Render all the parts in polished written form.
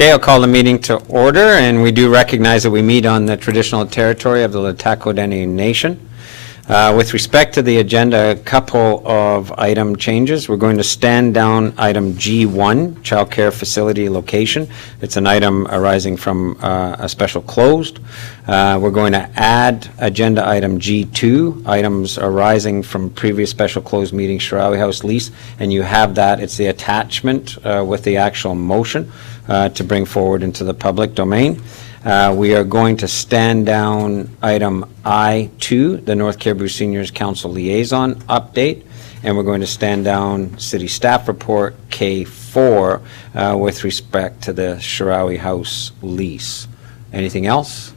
Okay, I'll call the meeting to order, and we do recognize that we meet on the traditional territory of the LHTAKO DENE Nation. With respect to the agenda, a couple of item changes. We're going to stand down item G1, Childcare Facility Location. It's an item arising from a special closed. We're going to add agenda item G2, items arising from previous special closed meeting, Shiraoi House lease, and you have that. It's the attachment with the actual motion to bring forward into the public domain. We are going to stand down item I2, the North Caribou Seniors Council Liaison update, and we're going to stand down City Staff Report K4 with respect to the Shiraoi House lease. Anything else?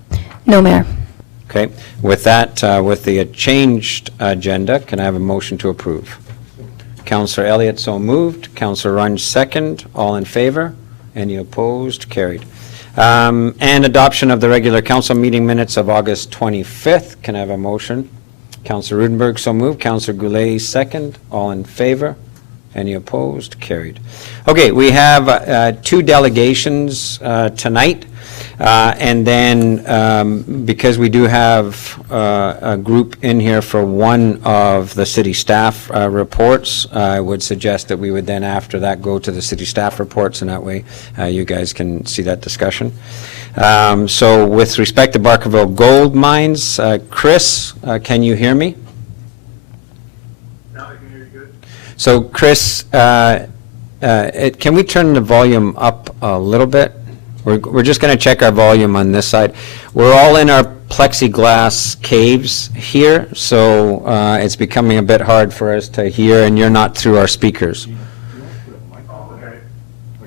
No, Mayor. Okay. With that, with the changed agenda, can I have a motion to approve? Councillor Elliott so moved. Councillor Runge second. All in favor? Any opposed? Carried. And adoption of the regular council meeting minutes of August 25th. Can I have a motion? Councillor Rudenberg so moved. Councillor Goulet second. All in favor? Any opposed? Carried. Okay, we have two delegations tonight. And then because we do have a group in here for one of the city staff reports, I would suggest that we would then after that go to the city staff reports, and that way you guys can see that discussion. So with respect to Barkerville Gold Mines, Chris, can you hear me? Now I can hear you good. So Chris, can we turn the volume up a little bit? We're just going to check our volume on this side. We're all in our plexiglass caves here, so it's becoming a bit hard for us to hear, and you're not through our speakers. Okay.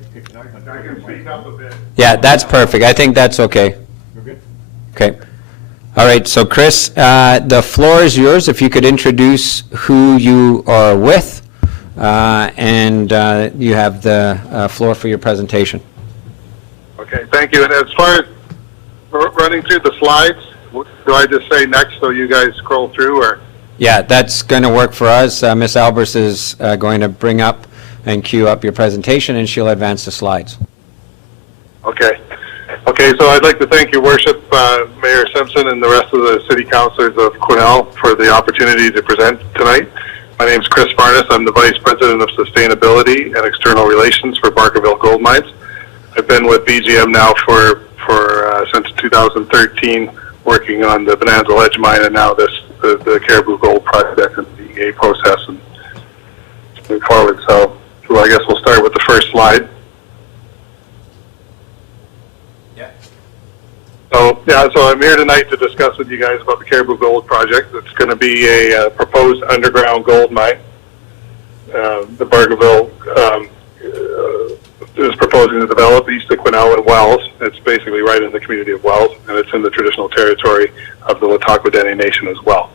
I can speak up a bit. Yeah, that's perfect. I think that's okay. Okay. All right, so Chris, the floor is yours. If you could introduce who you are with, and you have the floor for your presentation. Okay, thank you. And as far as running through the slides, do I just say next so you guys scroll through, or? Yeah, that's going to work for us. Ms. Albers is going to bring up and queue up your presentation, and she'll advance the slides. Okay. Okay, so I'd like to thank your worship, Mayor Simpson, and the rest of the city councilors of Cornell for the opportunity to present tonight. My name is Chris Pharness. I'm the Vice President of Sustainability and External Relations for Barkerville Gold Mines. I've been with BGM now for since 2013, working on the Bonanza Ledge mine, and now the Caribou Gold project and the DEA process, and moving forward. So I guess we'll start with the first slide. Yeah. So I'm here tonight to discuss with you guys about the Caribou Gold project. It's going to be a proposed underground gold mine. The Barkerville is proposing to develop east of Quesnel and Wells. It's basically right in the community of Wells, and it's in the traditional territory of the LHTAKO DENE Nation as well.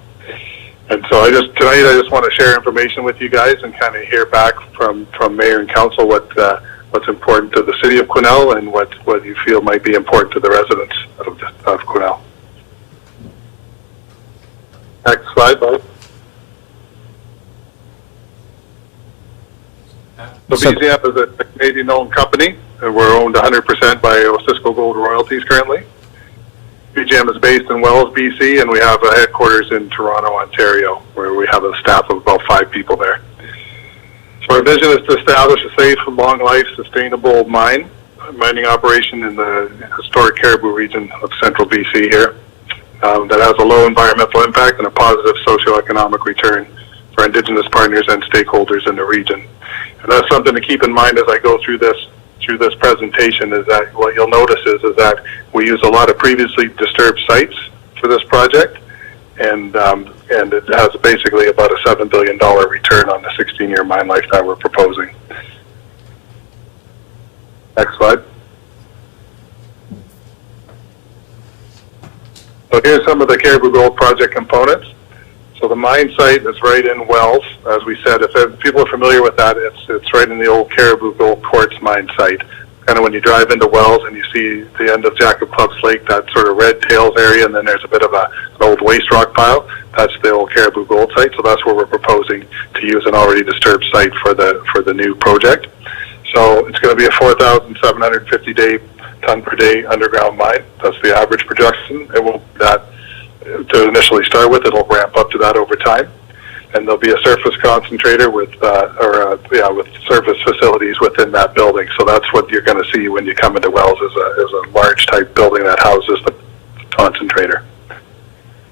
And so tonight I just want to share information with you guys and kind of hear back from Mayor and Council what's important to the city of Quesnel and what you feel might be important to the residents of Quesnel. Next slide, Bob. So BGM is a Canadian-owned company, and we're owned 100% by Osisko Gold Royalties currently. BGM is based in Wells, BC, and we have a headquarters in Toronto, Ontario, where we have a staff of about 5 people there. So our vision is to establish a safe, long-life, sustainable mining operation in the historic Caribou region of central BC here that has a low environmental impact and a positive socioeconomic return for Indigenous partners and stakeholders in the region. And that's something to keep in mind as I go through this presentation, is that what you'll notice is that we use a lot of previously disturbed sites for this project, and it has basically about a $7 billion return on the 16-year mine life that we're proposing. Next slide. So here's some of the Caribou Gold project components. So the mine site is right in Wells. As we said, if people are familiar with that, it's right in the old Caribou Gold Quartz mine site. Kind of when you drive into Wells and you see the end of Jacob Clubs Lake, that sort of red tails area, and then there's a bit of an old waste rock pile. That's the old Caribou Gold site. So that's where we're proposing to use an already disturbed site for the new project. So it's going to be a 4,750 ton per day underground mine. That's the average projection. It will that to initially start with. It'll ramp up to that over time, and there'll be a surface concentrator with with surface facilities within that building. So that's what you're going to see when you come into Wells is a large type building that houses the concentrator.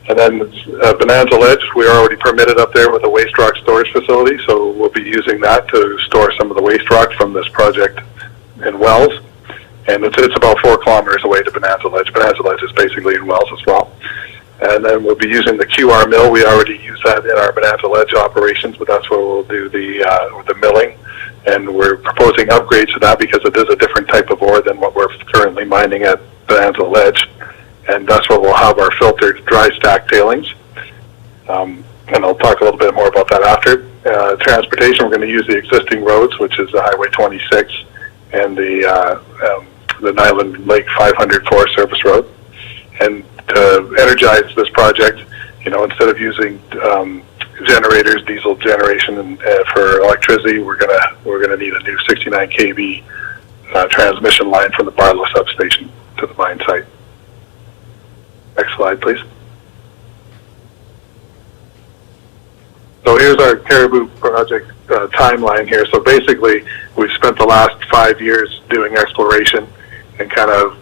And then Bonanza Ledge, we're already permitted up there with a waste rock storage facility, so we'll be using that to store some of the waste rock from this project in Wells. And it's about 4 kilometers away to Bonanza Ledge. Bonanza Ledge is basically in Wells as well. And then we'll be using the QR mill. We already use that in our Bonanza Ledge operations, but that's where we'll do the milling. And we're proposing upgrades to that because it is a different type of ore than what we're currently mining at Bonanza Ledge. And that's where we'll have our filtered dry stack tailings. And I'll talk a little bit more about that after. Transportation, we're going to use the existing roads, which is the Highway 26 and the Nyland Lake 500 Forest Service Road. And to energize this project, instead of using generators, diesel generation for electricity, we're gonna need a new 69 kV transmission line from the Barlow substation to the mine site. Next slide, please. So here's our Caribou project timeline here. So basically, we've spent the last 5 years doing exploration and kind of,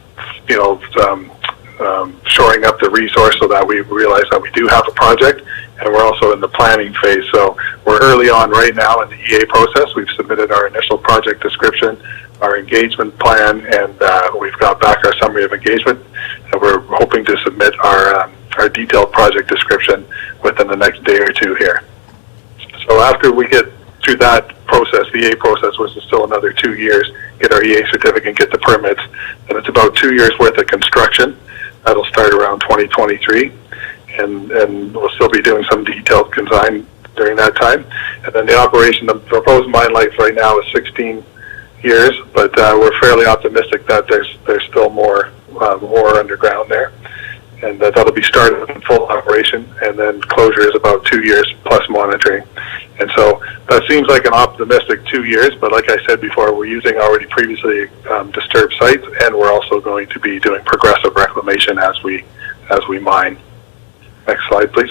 shoring up the resource so that we realize that we do have a project, and we're also in the planning phase. So we're early on right now in the EA process. We've submitted our initial project description, our engagement plan, and we've got back our summary of engagement. And we're hoping to submit our detailed project description within the next day or two here. So after we get through that process, the EA process, which is still another 2 years, get our EA certificate, get the permits, and it's about 2 years worth of construction. That'll start around 2023, and we'll still be doing some detailed design during that time. And then the operation, the proposed mine life right now is 16 years, but we're fairly optimistic that there's still more ore underground there, and that'll be started in full operation, and then closure is about 2 years plus monitoring. And so that seems like an optimistic 2 years, but like I said before, we're using already previously disturbed sites, and we're also going to be doing progressive reclamation as we mine. Next slide, please.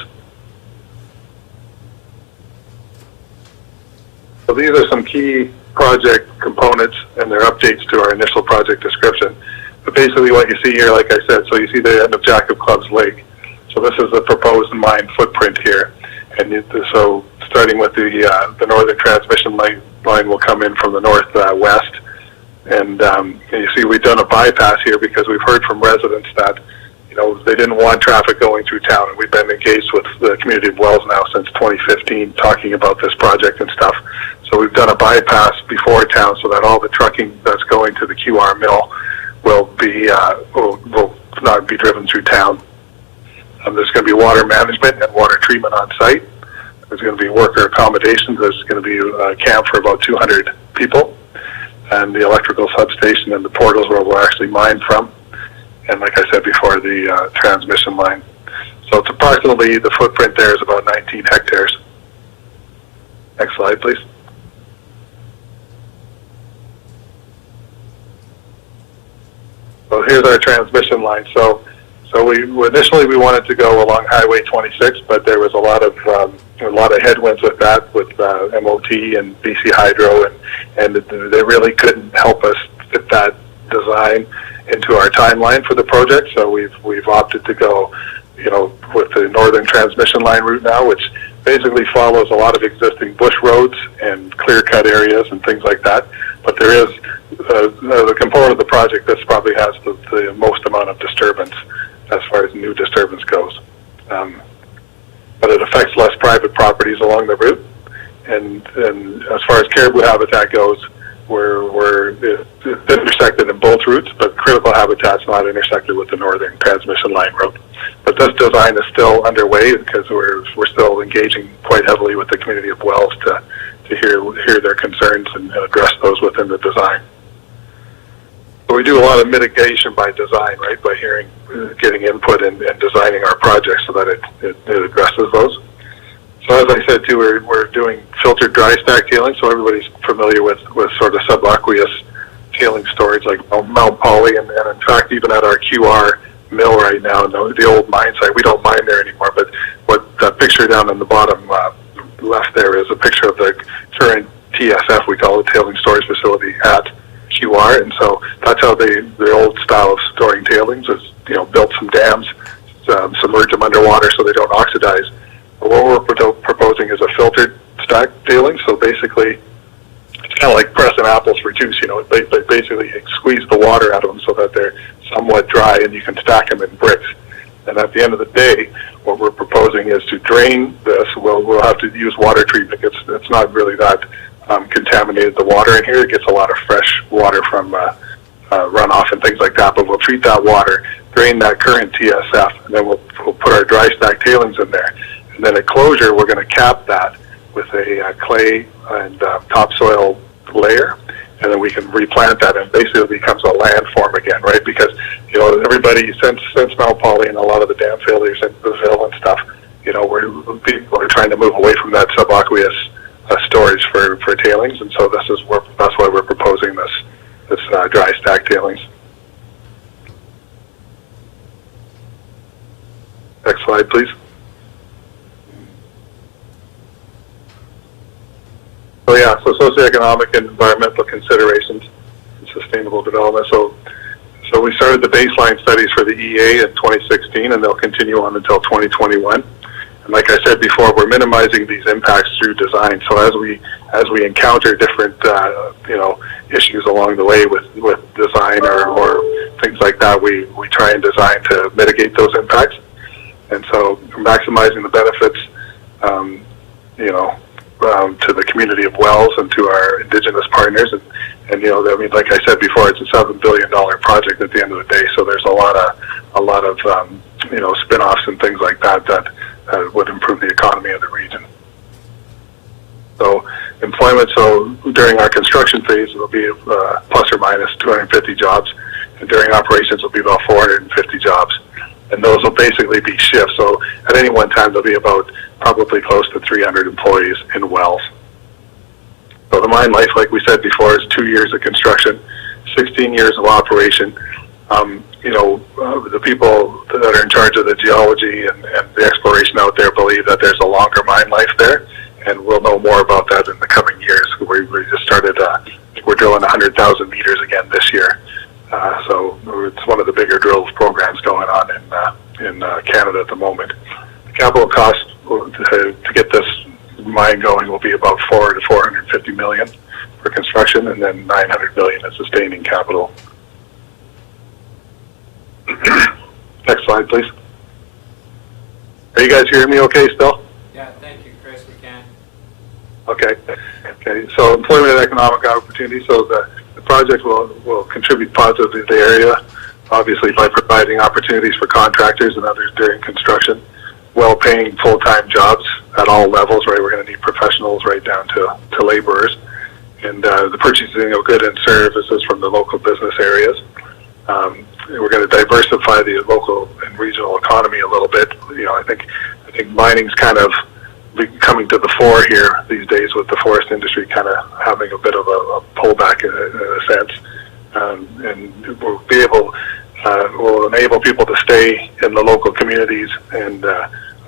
So these are some key project components and their updates to our initial project description. But basically what you see here, like I said, so you see the end of Jacob Club's Lake. So this is the proposed mine footprint here. And so starting with the northern transmission line will come in from the northwest. And you see we've done a bypass here because we've heard from residents that they didn't want traffic going through town. And we've been engaged with the community of Wells now since 2015 talking about this project and stuff. So we've done a bypass before town so that all the trucking that's going to the QR mill will not be driven through town. There's going to be water management and water treatment on site. There's going to be worker accommodations. There's going to be a camp for about 200 people, and the electrical substation and the portals where we'll actually mine from. And like I said before, the transmission line. So it's approximately, the footprint there is about 19 hectares. Next slide, please. So here's our transmission line. So we initially we wanted to go along Highway 26, but there was a lot of headwinds with that, with MOT and BC Hydro, and they really couldn't help us fit that design into our timeline for the project. So we've opted to go, with the northern transmission line route now, which basically follows a lot of existing bush roads and clear-cut areas and things like that. But there is the component of the project that probably has the most amount of disturbance as far as new disturbance goes. But it affects less private properties along the route. And as far as caribou habitat goes, we're intersected in both routes, but critical habitat's not intersected with the northern transmission line road. But this design is still underway because we're still engaging quite heavily with the community of Wells to hear their concerns and address those within the design. So we do a lot of mitigation by design, right? By getting input and designing our projects so that it addresses those. So as I said too, we're doing filtered dry stack tailings, so everybody's familiar with sort of subaqueous tailing storage like Mount Poly, and in fact even at our QR mill right now, the old mine site, we don't mine there anymore, but what that picture down in the bottom left there is a picture of the current TSF, we call it, tailing storage facility at QR, and so that's how the old style of storing tailings is, built some dams, submerge them underwater so they don't oxidize. But what we're proposing is a filtered stack tailing, so basically it's kind of like pressing apples for juice, but basically you squeeze the water out of them so that they're somewhat dry and you can stack them in bricks. And at the end of the day, what we're proposing is to drain this. We'll have to use water treatment. It's not really that contaminated, the water in here. It gets a lot of fresh water from runoff and things like that, but we'll treat that water, drain that current TSF, and then we'll put our dry stack tailings in there. And then at closure, we're going to cap that with a clay and topsoil layer, and then we can replant that, and basically it becomes a landform again, right? Because everybody since Mount Poly and a lot of the dam failures in Brazil and stuff, people are trying to move away from that subaqueous storage for tailings, and so that's why we're proposing this dry stack tailings. Next slide, please. So socioeconomic and environmental considerations and sustainable development. So we started the baseline studies for the EA in 2016, and they'll continue on until 2021. And like I said before, we're minimizing these impacts through design. So as we encounter different issues along the way with design or things like that, we try and design to mitigate those impacts. And so maximizing the benefits, to the community of Wells and to our Indigenous partners, and like I said before, it's a $7 billion project at the end of the day. So there's a lot of spin-offs and things like that would improve the economy of the region. So employment. So during our construction phase, it'll be plus or minus 250 jobs, and during operations, it'll be about 450 jobs. And those will basically be shifts. So at any one time, there'll be about probably close to 300 employees in Wells. So the mine life, like we said before, is 2 years of construction, 16 years of operation. The people that are in charge of the geology and the exploration out there believe that there's a longer mine life there, and we'll know more about that in the coming years. We just started, we're drilling 100,000 meters again this year. So it's one of the bigger drills programs going on in Canada at the moment. The capital cost to get this mine going will be about $400 to $450 million for construction, and then $900 million in sustaining capital. Next slide, please. Are you guys hearing me okay still? Yeah, thank you, Chris. We can. Okay. So employment and economic opportunity. So the project will contribute positively to the area, obviously by providing opportunities for contractors and others during construction, well-paying full-time jobs at all levels, right? We're going to need professionals right down to laborers, and the purchasing of goods and services from the local business areas. We're going to diversify the local and regional economy a little bit. I think mining's kind of coming to the fore here these days, with the forest industry kind of having a bit of a pullback in a sense, and we'll enable people to stay in the local communities. And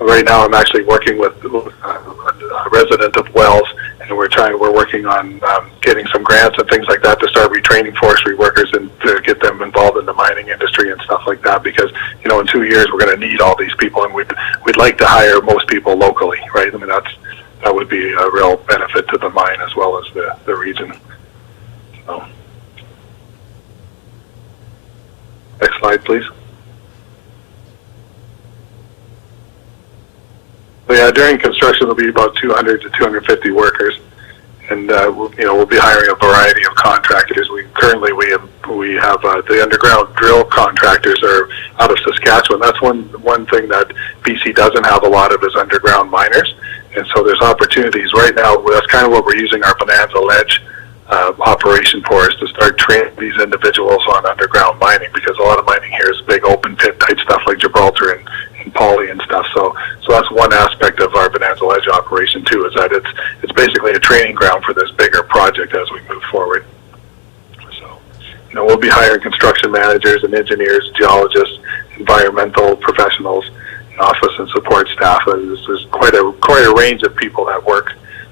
right now, I'm actually working with a resident of Wells, and we're working on getting some grants and things like that to start retraining forestry workers and to get them involved in the mining industry and stuff like that. Because in 2 years we're going to need all these people, and we'd like to hire most people locally, right? I mean that would be a real benefit to the mine as well as the region. So, next slide, please. So yeah, during construction there'll be about 200 to 250 workers, and we'll be hiring a variety of contractors. We have the underground drill contractors are out of Saskatchewan. That's one thing that BC doesn't have a lot of, is underground miners, and so there's opportunities right now. That's kind of what we're using our Bonanza Ledge operation for, is to start training these individuals on underground mining, because a lot of mining here is big open pit type stuff like Gibraltar and poly and stuff. So that's one aspect of our Bonanza Ledge operation too, is that it's basically a training ground for this bigger project as we move forward. So, we'll be hiring construction managers and engineers, geologists, environmental professionals, office and support staff. There's quite a range of people that work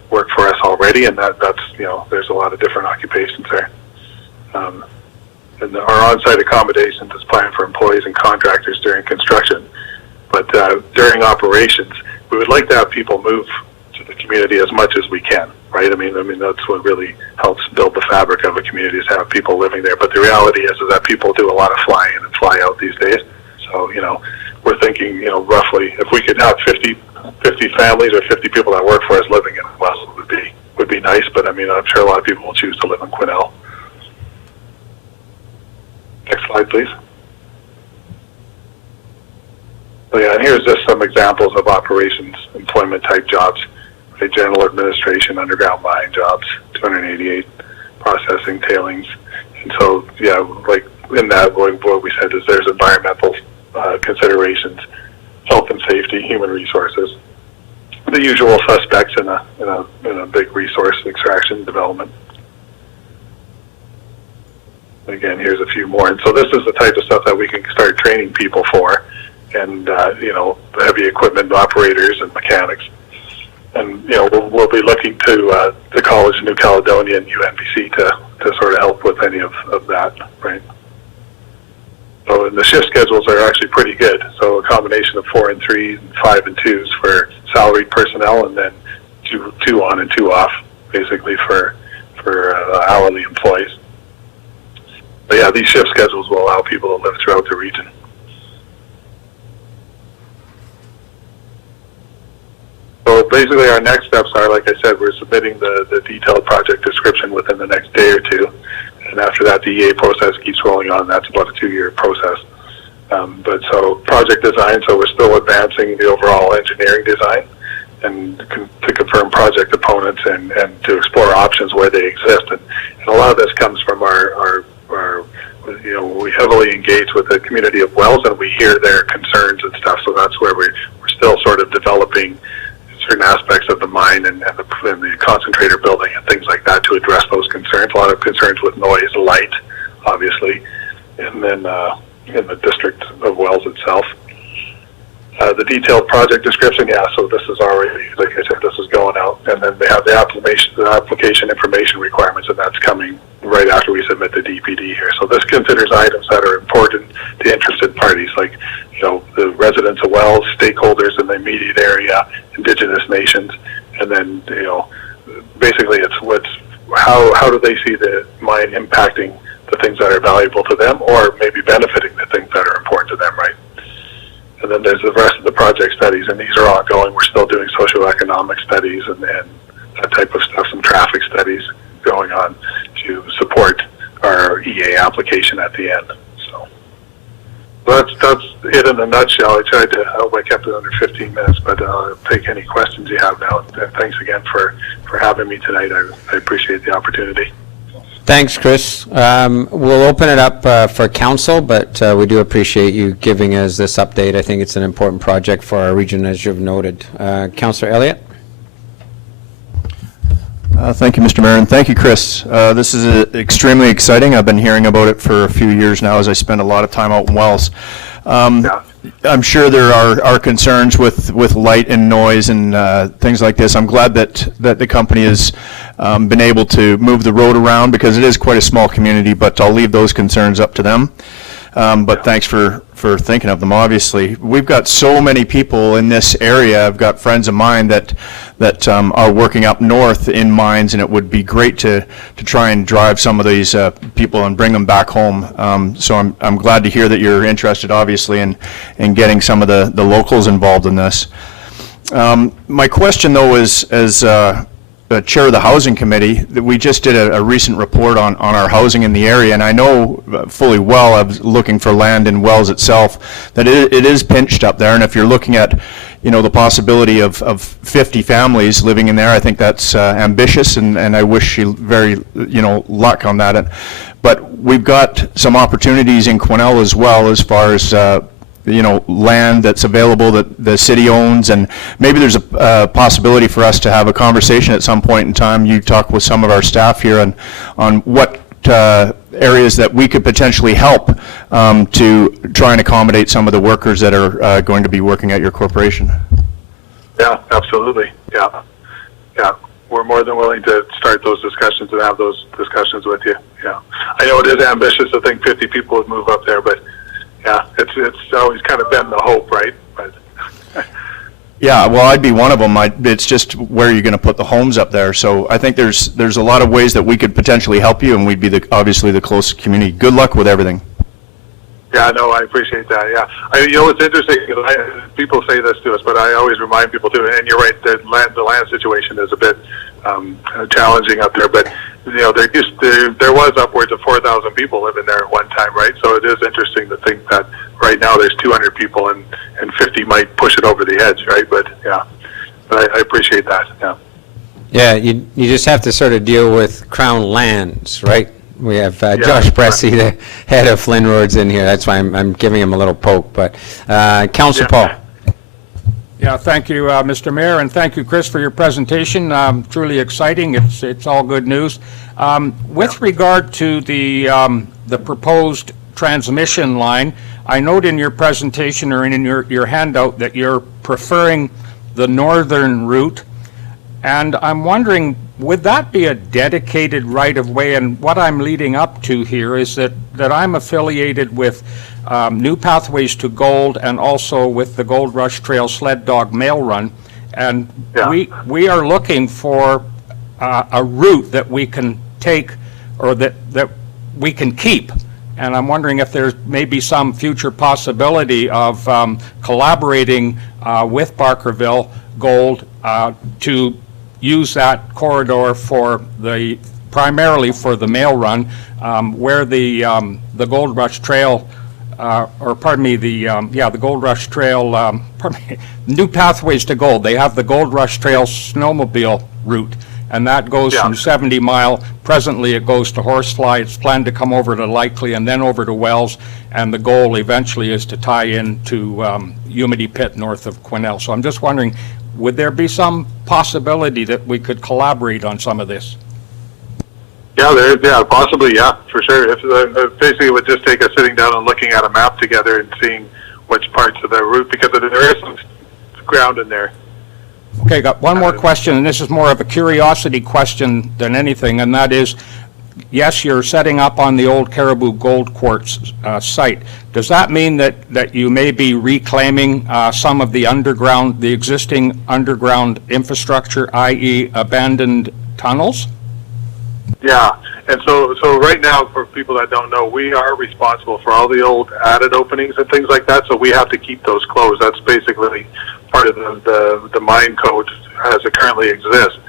for us already, and that's there's a lot of different occupations there. And our on-site accommodations is planned for employees and contractors during construction, but during operations, we would like to have people move to the community as much as we can, right? I mean that's what really helps build the fabric of a community, is to have people living there. But the reality is that people do a lot of fly in and fly out these days. So we're thinking roughly if we could have 50 families or 50 people that work for us living in West would be nice. But I'm sure a lot of people will choose to live in Quesnel. Next slide, please. So and here's just some examples of operations, employment type jobs. General administration, underground mine jobs, 288, processing, tailings. And so, like in that, what we said is there's environmental considerations, health and safety, human resources, the usual suspects in a big resource extraction development. Again, here's a few more. And so this is the type of stuff that we can start training people for, and heavy equipment operators and mechanics. And we'll be looking to the College of New Caledonia and UNBC to sort of help with any of that, right? So the shift schedules are actually pretty good. So a combination of 4 and 3s and 5 and 2s for salaried personnel, and then two on and 2 off, basically for hourly employees. But these shift schedules will allow people to live throughout the region. So basically our next steps are, like I said, we're submitting the detailed project description within the next day or two. And after that, the EA process keeps rolling on. That's about a 2-year process. But so project design, so we're still advancing the overall engineering design and to confirm project components and to explore options where they exist. And a lot of this comes from our we heavily engage with the community of Wells, and we hear their concerns and stuff. So that's where we're still sort of developing certain aspects of the mine and the concentrator building and things like that to address those concerns. A lot of concerns with noise, light, obviously, and then in the district of Wells itself. The detailed project description, so this is already, like I said, this is going out, and then they have the application information requirements, and that's coming right after we submit the DPD here. So this considers items that are important to interested parties, like the residents of Wells, stakeholders in the immediate area, Indigenous nations, and then basically it's how do they see the mine impacting the things that are valuable to them, or maybe benefiting the things that are important to them, right? And then there's the rest of the project studies, and these are ongoing. We're still doing socioeconomic studies and that type of stuff, some traffic studies going on to support our EA application at the end. So that's it in a nutshell. I hope I kept it under 15 minutes, but I'll take any questions you have now. And thanks again for having me tonight. I appreciate the opportunity. Thanks, Chris. We'll open it up for council, but we do appreciate you giving us this update. I think it's an important project for our region, as you've noted. Councillor Elliott? Thank you, Mr. Mayor, and thank you, Chris. This is extremely exciting. I've been hearing about it for a few years now, as I spend a lot of time out in Wells. I'm sure there are concerns with light and noise and things like this. I'm glad that the company has been able to move the road around, because it is quite a small community, but I'll leave those concerns up to them. But thanks for thinking of them. Obviously, we've got so many people in this area. I've got friends of mine that are working up north in mines, and it would be great to try and drive some of these people and bring them back home. So I'm glad to hear that you're interested, obviously, in getting some of the locals involved in this. My question, though, is as the chair of the housing committee, that we just did a recent report on our housing in the area, and I know fully well, I was looking for land in Wells itself, that it is pinched up there. And if you're looking at the possibility of 50 families living in there, I think that's ambitious, and I wish you very luck on that. But we've got some opportunities in Cornell as well, as far as land that's available that the city owns, and maybe there's a possibility for us to have a conversation at some point in time. You talk with some of our staff here on what areas that we could potentially help to try and accommodate some of the workers that are going to be working at your corporation. Yeah, absolutely. Yeah. We're more than willing to start those discussions and have those discussions with you. Yeah. I know it is ambitious to think 50 people would move up there, but yeah, it's always kind of been the hope, right? But yeah, well, I'd be one of them. It's just where you're going to put the homes up there. So I think there's a lot of ways that we could potentially help you, and we'd be obviously the closest community. Good luck with everything. Yeah, no, I appreciate that. Yeah, it's interesting. People say this to us, but I always remind people too. And you're right, the land situation is a bit challenging up there. But there was upwards of 4,000 people living there at one time, right? So it is interesting to think that right now there's 200 people and 50 might push it over the edge, right? But yeah, but I appreciate that. Yeah. Yeah, you just have to sort of deal with Crown Lands, right? We have Josh Pressey, the head of Flynn Roads, in here. That's why I'm giving him a little poke. But Councillor Paul. Yeah, thank you, Mr. Mayor, and thank you, Chris, for your presentation. Truly exciting. It's all good news. With regard to the proposed transmission line, I note in your presentation or in your handout that you're preferring the northern route, and I'm wondering, would that be a dedicated right-of-way? And what I'm leading up to here is that I'm affiliated with New Pathways to Gold and also with the Gold Rush Trail Sled Dog Mail Run, and we are looking for a route that we can take or that we can keep. And I'm wondering if there's maybe some future possibility of collaborating with Barkerville Gold to use that corridor for primarily for the mail run, where the Gold Rush Trail, the Gold Rush Trail, New Pathways to Gold. They have the Gold Rush Trail snowmobile route, and that goes from 70 Mile. Presently, it goes to Horsefly. It's planned to come over to Likely and then over to Wells, and the goal eventually is to tie into Umity Pit north of Quesnel. So I'm just wondering, would there be some possibility that we could collaborate on some of this? Yeah, possibly, yeah, for sure. If basically it would just take us sitting down and looking at a map together and seeing which parts of the route, because there is some ground in there. Okay, got one more question, and this is more of a curiosity question than anything, and that is, yes, you're setting up on the old Caribou Gold Quartz site. Does that mean that you may be reclaiming some of the existing underground infrastructure, i.e. abandoned tunnels? Yeah, and so right now, for people that don't know, we are responsible for all the old added openings and things like that, so we have to keep those closed. That's basically part of the mine code as it currently exists.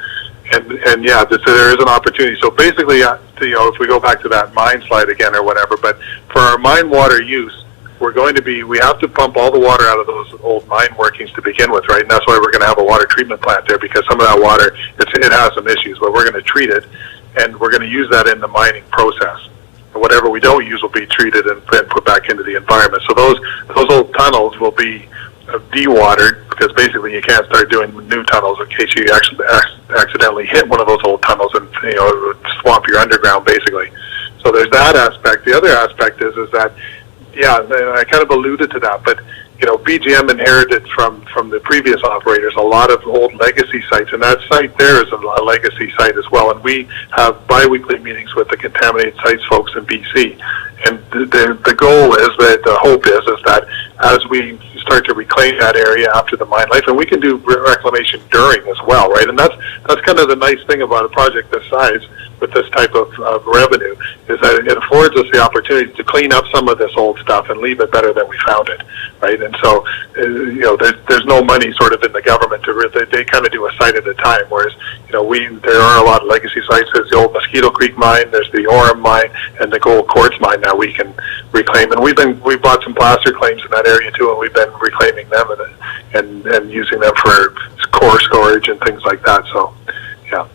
And yeah, there is an opportunity. So basically, if we go back to that mine slide again or whatever, but for our mine water use, we have to pump all the water out of those old mine workings to begin with, right? And that's why we're going to have a water treatment plant there, because some of that water, it has some issues, but we're going to treat it, and we're going to use that in the mining process. And whatever we don't use will be treated and put back into the environment. So those old tunnels will be dewatered, because basically you can't start doing new tunnels in case you actually accidentally hit one of those old tunnels and swamp your underground, basically. So there's that aspect. The other aspect is that, yeah, I kind of alluded to that, but BGM inherited from the previous operators a lot of old legacy sites, and that site there is a legacy site as well. And we have biweekly meetings with the contaminated sites folks in BC. And the goal is that the hope is that as we start to reclaim that area after the mine life, and we can do reclamation during as well, right? And that's kind of the nice thing about a project this size with this type of revenue, is that it affords us the opportunity to clean up some of this old stuff and leave it better than we found it, right? And so, there's no money sort of in the government they kind of do a site at a time, whereas, there are a lot of legacy sites. There's the old Mosquito Creek mine, there's the Orem mine, and the Gold Quartz mine that we can reclaim. And we bought some placer claims in that area too, and we've been reclaiming them and using them for core storage and things like that. So, yeah.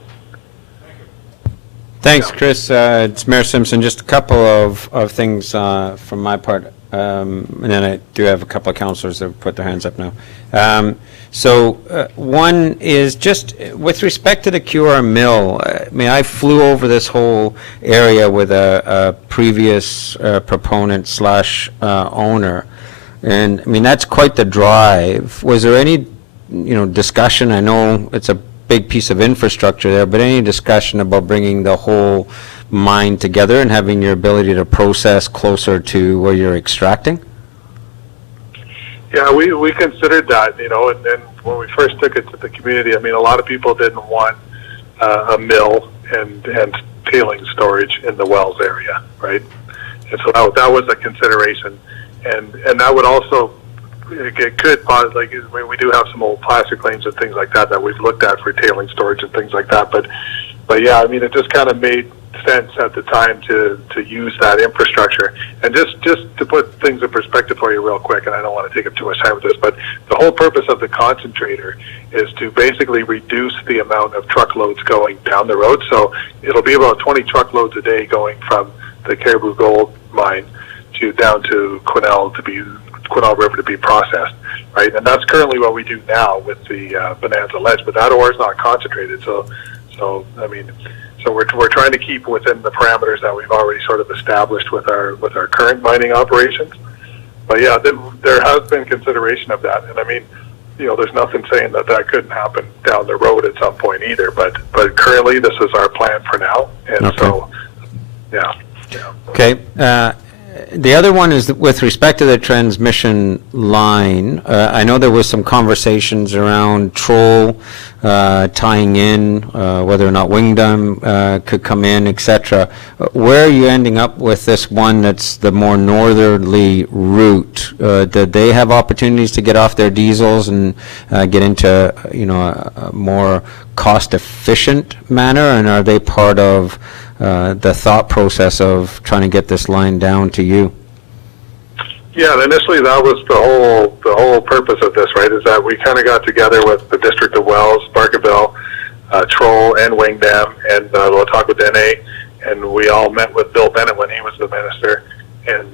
Thanks, Chris. It's Mayor Simpson. Just a couple of things from my part. and then I do have a couple of councillors that have put their hands up now. One is just with respect to the QR mill. I flew over this whole area with a previous proponent slash owner, and that's quite the drive. Was there any, discussion? I know it's a big piece of infrastructure there, but any discussion about bringing the whole mine together and having your ability to process closer to where you're extracting? Yeah, we considered that, and then when we first took it to the community, a lot of people didn't want a mill and tailing storage in the Wells area, right? And so that was a consideration, and that would also, it could, we do have some old plastic claims and things like that we've looked at for tailing storage and things like that, but yeah, it just kind of made sense at the time to use that infrastructure. And just to put things in perspective for you real quick, and I don't want to take up too much time with this, but the whole purpose of the concentrator is to basically reduce the amount of truckloads going down the road. So it'll be about 20 truckloads a day going from the Caribou Gold mine down to Cornell River to be processed, right? And that's currently what we do now with the Bonanza Ledge, but that ore is not concentrated. So we're trying to keep within the parameters that we've already sort of established with our current mining operations. But yeah, there has been consideration of that, and there's nothing saying that couldn't happen down the road at some point either. But currently, this is our plan for now, and okay. So yeah. Okay. The other one is with respect to the transmission line. I know there was some conversations around Troll tying in, whether or not Wingdam could come in, etc. Where are you ending up with this one that's the more northerly route? Did they have opportunities to get off their diesels and get into a more cost-efficient manner, and are they part of the thought process of trying to get this line down to you? Yeah, and initially that was the whole purpose of this, right? Is that we kind of got together with the District of Wells, Barkerville, Troll, and Wingdam, and we'll talk with DENE, and we all met with Bill Bennett when he was the minister, and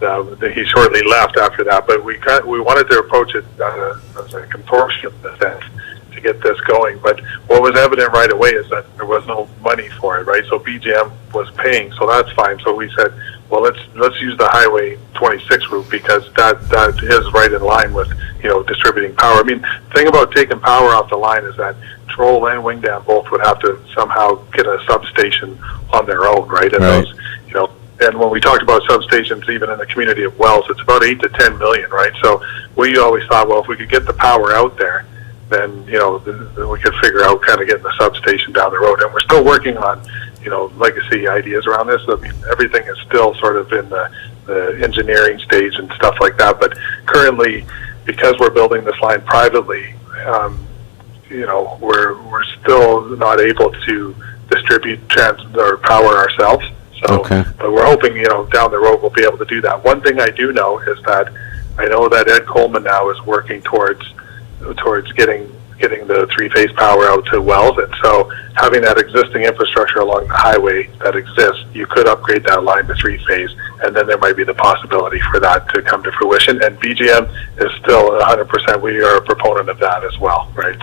he shortly left after that. But we wanted to approach it as a consortium in a sense to get this going. But what was evident right away is that there was no money for it, right? So BGM was paying, so that's fine. So we said, well, let's use the Highway 26 route, because that is right in line with distributing power. The thing about taking power off the line is that Troll and Wingdam both would have to somehow get a substation on their own, right? And right. those, and when we talked about substations, even in the community of Wells, it's about 8 to 10 million, right? So we always thought, well, if we could get the power out there, then we could figure out kind of getting the substation down the road. And we're still working on legacy ideas around this. Everything is still sort of in the engineering stage and stuff like that. But currently, because we're building this line privately, we're still not able to distribute or power ourselves. So, okay. But we're hoping down the road we'll be able to do that. One thing I do know is that I know that Ed Coleman now is working towards getting the three-phase power out to Wells, and so having that existing infrastructure along the highway that exists, you could upgrade that line to three-phase, and then there might be the possibility for that to come to fruition. And BGM is still 100%. We are a proponent of that as well, right?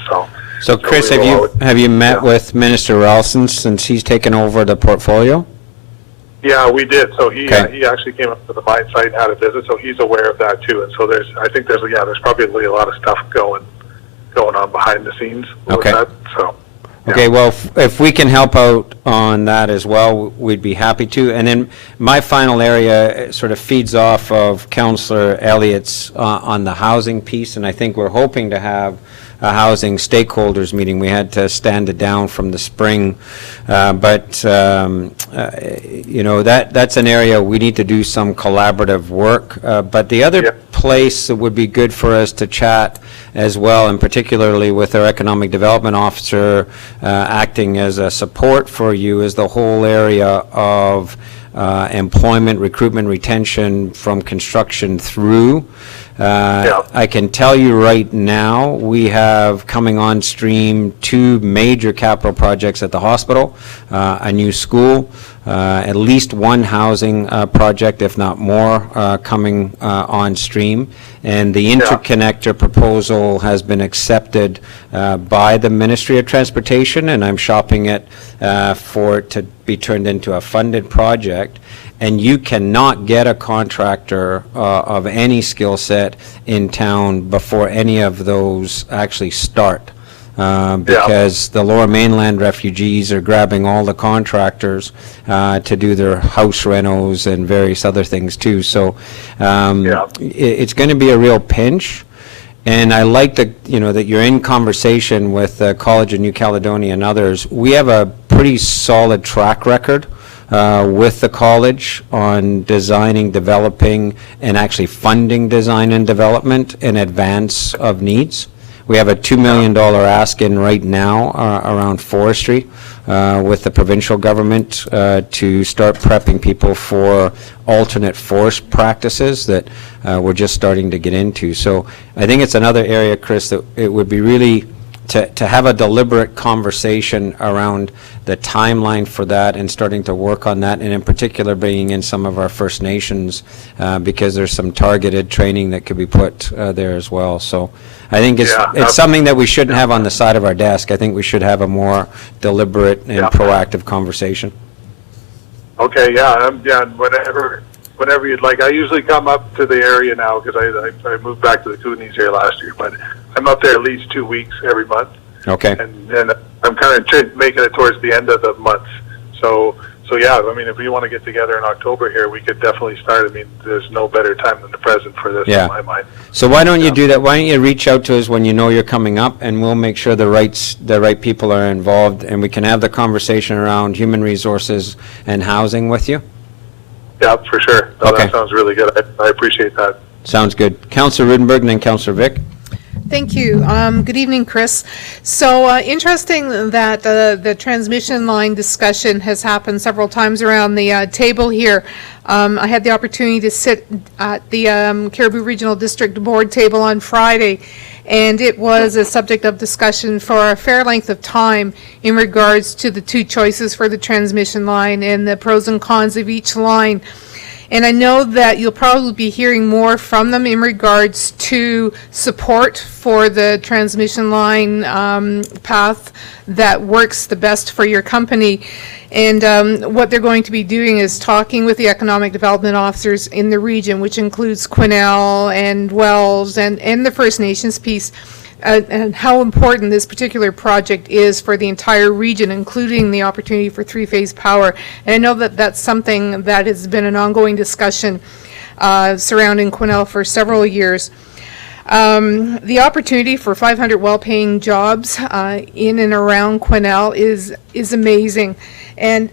So Chris, have you met with Minister Ralston since he's taken over the portfolio? Yeah, we did. So he actually came up to the mine site and had a visit, so he's aware of that too. And so there's probably a lot of stuff going on behind the scenes with that. So, yeah. Okay, well, if we can help out on that as well, we'd be happy to. And then my final area sort of feeds off of Councillor Elliott's on the housing piece, and I think we're hoping to have a housing stakeholders meeting. We had to stand it down from the spring, but that's an area we need to do some collaborative work. But the other place that would be good for us to chat as well, and particularly with our economic development officer acting as a support for you, is the whole area of employment, recruitment, retention from construction through. I can tell you right now, we have coming on stream 2 major capital projects at the hospital, a new school, at least one housing project, if not more, coming on stream. And the interconnector proposal has been accepted by the Ministry of Transportation, and I'm shopping it for it to be turned into a funded project. And you cannot get a contractor of any skill set in town before any of those actually start. Because the Lower Mainland refugees are grabbing all the contractors to do their house renos and various other things too. So it's going to be a real pinch. And I like that, that you're in conversation with the College of New Caledonia and others. We have a pretty solid track record with the college on designing, developing, and actually funding design and development in advance of needs. We have a $2 million ask in right now around forestry with the provincial government to start prepping people for alternate forest practices that we're just starting to get into. So I think it's another area, Chris, that it would be really to have a deliberate conversation around the timeline for that and starting to work on that, and in particular bringing in some of our First Nations because there's some targeted training that could be put there as well. So I think it's something that we shouldn't have on the side of our desk. I think we should have a more deliberate and proactive conversation. Okay, whenever you'd like. I usually come up to the area now because I moved back to the Coonies here last year, but I'm up there at least 2 weeks every month. Okay. And I'm kind of making it towards the end of the month. So yeah, I mean, if we want to get together in October here, we could definitely start. I mean, there's no better time than the present for this in my mind. So why don't you do that? Why don't you reach out to us when you know you're coming up, and we'll make sure the right people are involved, and we can have the conversation around human resources and housing with you? Yeah, for sure. That sounds really good. I appreciate that. Sounds good. Councillor Rudenberg and then Councillor Vic. Thank you. Good evening, Chris. So interesting that the transmission line discussion has happened several times around the table here. I had the opportunity to sit at the Caribou Regional District Board table on Friday, and it was a subject of discussion for a fair length of time in regards to the two choices for the transmission line and the pros and cons of each line. And I know that you'll probably be hearing more from them in regards to support for the transmission line path that works the best for your company. And what they're going to be doing is talking with the economic development officers in the region, which includes Cornell and Wells and the First Nations piece, and how important this particular project is for the entire region, including the opportunity for three-phase power. And I know that that's something that has been an ongoing discussion surrounding Quesnel for several years. The opportunity for 500 well-paying jobs in and around Quesnel is amazing. And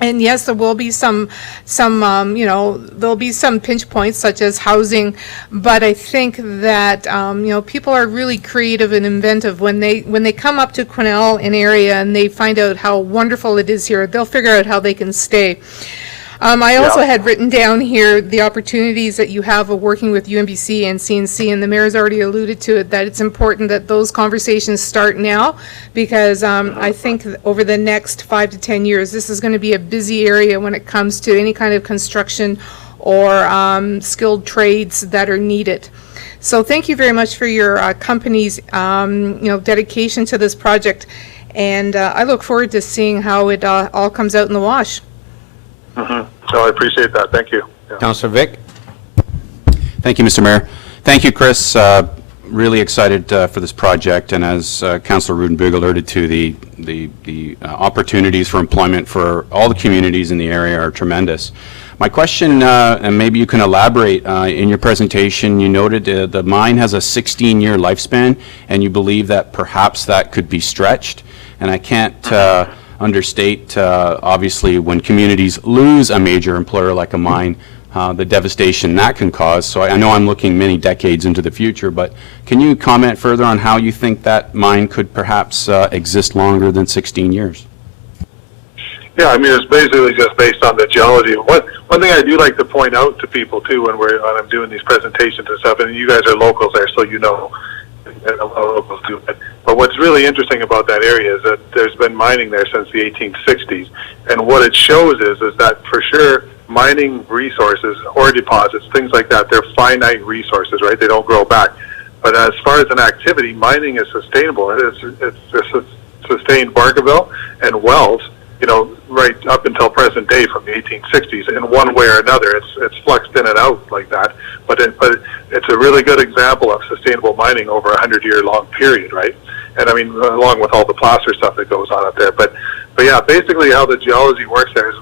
and yes, there will be some there'll be some pinch points such as housing, but I think that people are really creative and inventive when they come up to Cornell an area and they find out how wonderful it is here. They'll figure out how they can stay. I also had written down here the opportunities that you have of working with UNBC and CNC, and the mayor's already alluded to it, that it's important that those conversations start now, because I think over the next 5 to 10 years, this is going to be a busy area when it comes to any kind of construction or skilled trades that are needed. So thank you very much for your company's dedication to this project, and I look forward to seeing how it all comes out in the wash. So I appreciate that. Thank you. Councillor Vic. Thank you, Mr. Mayor. Thank you, Chris. Really excited for this project, and as Councillor Rudenberg alluded to, the opportunities for employment for all the communities in the area are tremendous. My question, and maybe you can elaborate, in your presentation, you noted the mine has a 16-year lifespan, and you believe that perhaps that could be stretched. And I can't understate, obviously, when communities lose a major employer like a mine, the devastation that can cause. So I know I'm looking many decades into the future, but can you comment further on how you think that mine could perhaps exist longer than 16 years? Yeah, I mean, it's basically just based on the geology. One thing I do like to point out to people, too, when I'm doing these presentations and stuff, and you guys are locals there, so you know, and a lot of locals do, but But what's really interesting about that area is that there's been mining there since the 1860s. And what it shows is that for sure, mining resources, ore deposits, things like that, they're finite resources, right? They don't grow back. But as far as an activity, mining is sustainable. It's sustained Barkerville and Wells, right up until present day from the 1860s. In one way or another, it's fluxed in and out like that. But it's a really good example of sustainable mining over a 100-year-long period, right? And I mean, along with all the placer stuff that goes on up there. But yeah, basically how the geology works there is,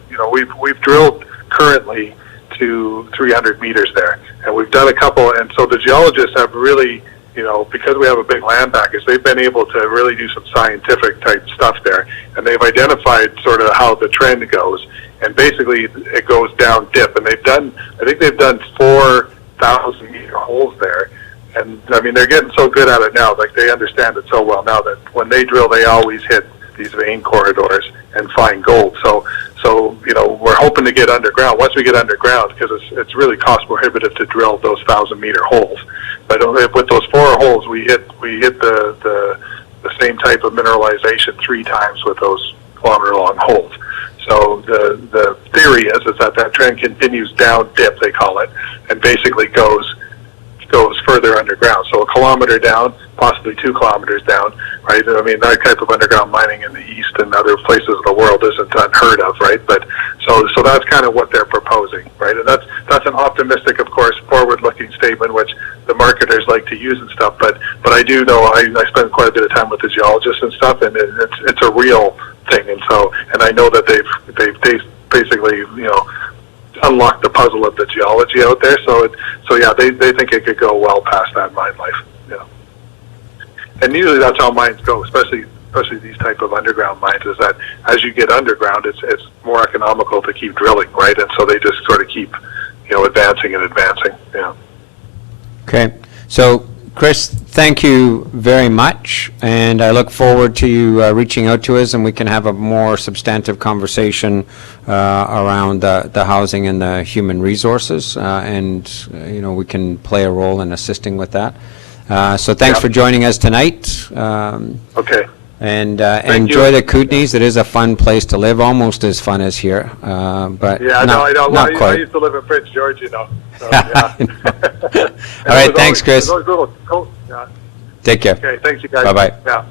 we've drilled currently to 300 meters there, and we've done a couple. And so the geologists have really, because we have a big land package, they've been able to really do some scientific type stuff there, and they've identified sort of how the trend goes. And basically, it goes down dip, and I think they've done 4,000 meter holes there. And I mean, they're getting so good at it now, like they understand it so well now that when they drill, they always hit these vein corridors and find gold. So we're hoping to get underground. Once we get underground, because it's really cost prohibitive to drill those 1,000-meter holes. But with those 4 holes, we hit the same type of mineralization 3 times with those kilometer-long holes. So the theory is that trend continues down dip, they call it, and basically goes further underground. So a kilometer down, possibly 2 kilometers down, right? I mean, that type of underground mining in the east and other places of the world isn't unheard of, right? But so that's kind of what they're proposing, right? And that's an optimistic, of course, forward-looking statement, which the marketers like to use and stuff. But I do know I spend quite a bit of time with the geologists and stuff, and it's a real thing. And I know that they've basically unlock the puzzle of the geology out there. So yeah, they think it could go well past that mine life. Yeah. And usually that's how mines go, especially these type of underground mines, is that as you get underground, it's more economical to keep drilling, right? And so they just sort of keep, advancing and advancing. Yeah. Okay. So, Chris, thank you very much, and I look forward to you reaching out to us, and we can have a more substantive conversation around the housing and the human resources, and we can play a role in assisting with that. So thanks for joining us tonight. Okay. And enjoy the Kootenays. It is a fun place to live, almost as fun as here, but yeah, not I quite. used to live in Prince George, So, yeah. All right, thanks, Chris. Yeah. Take care. Okay, thanks, you guys. Bye-bye. Yeah.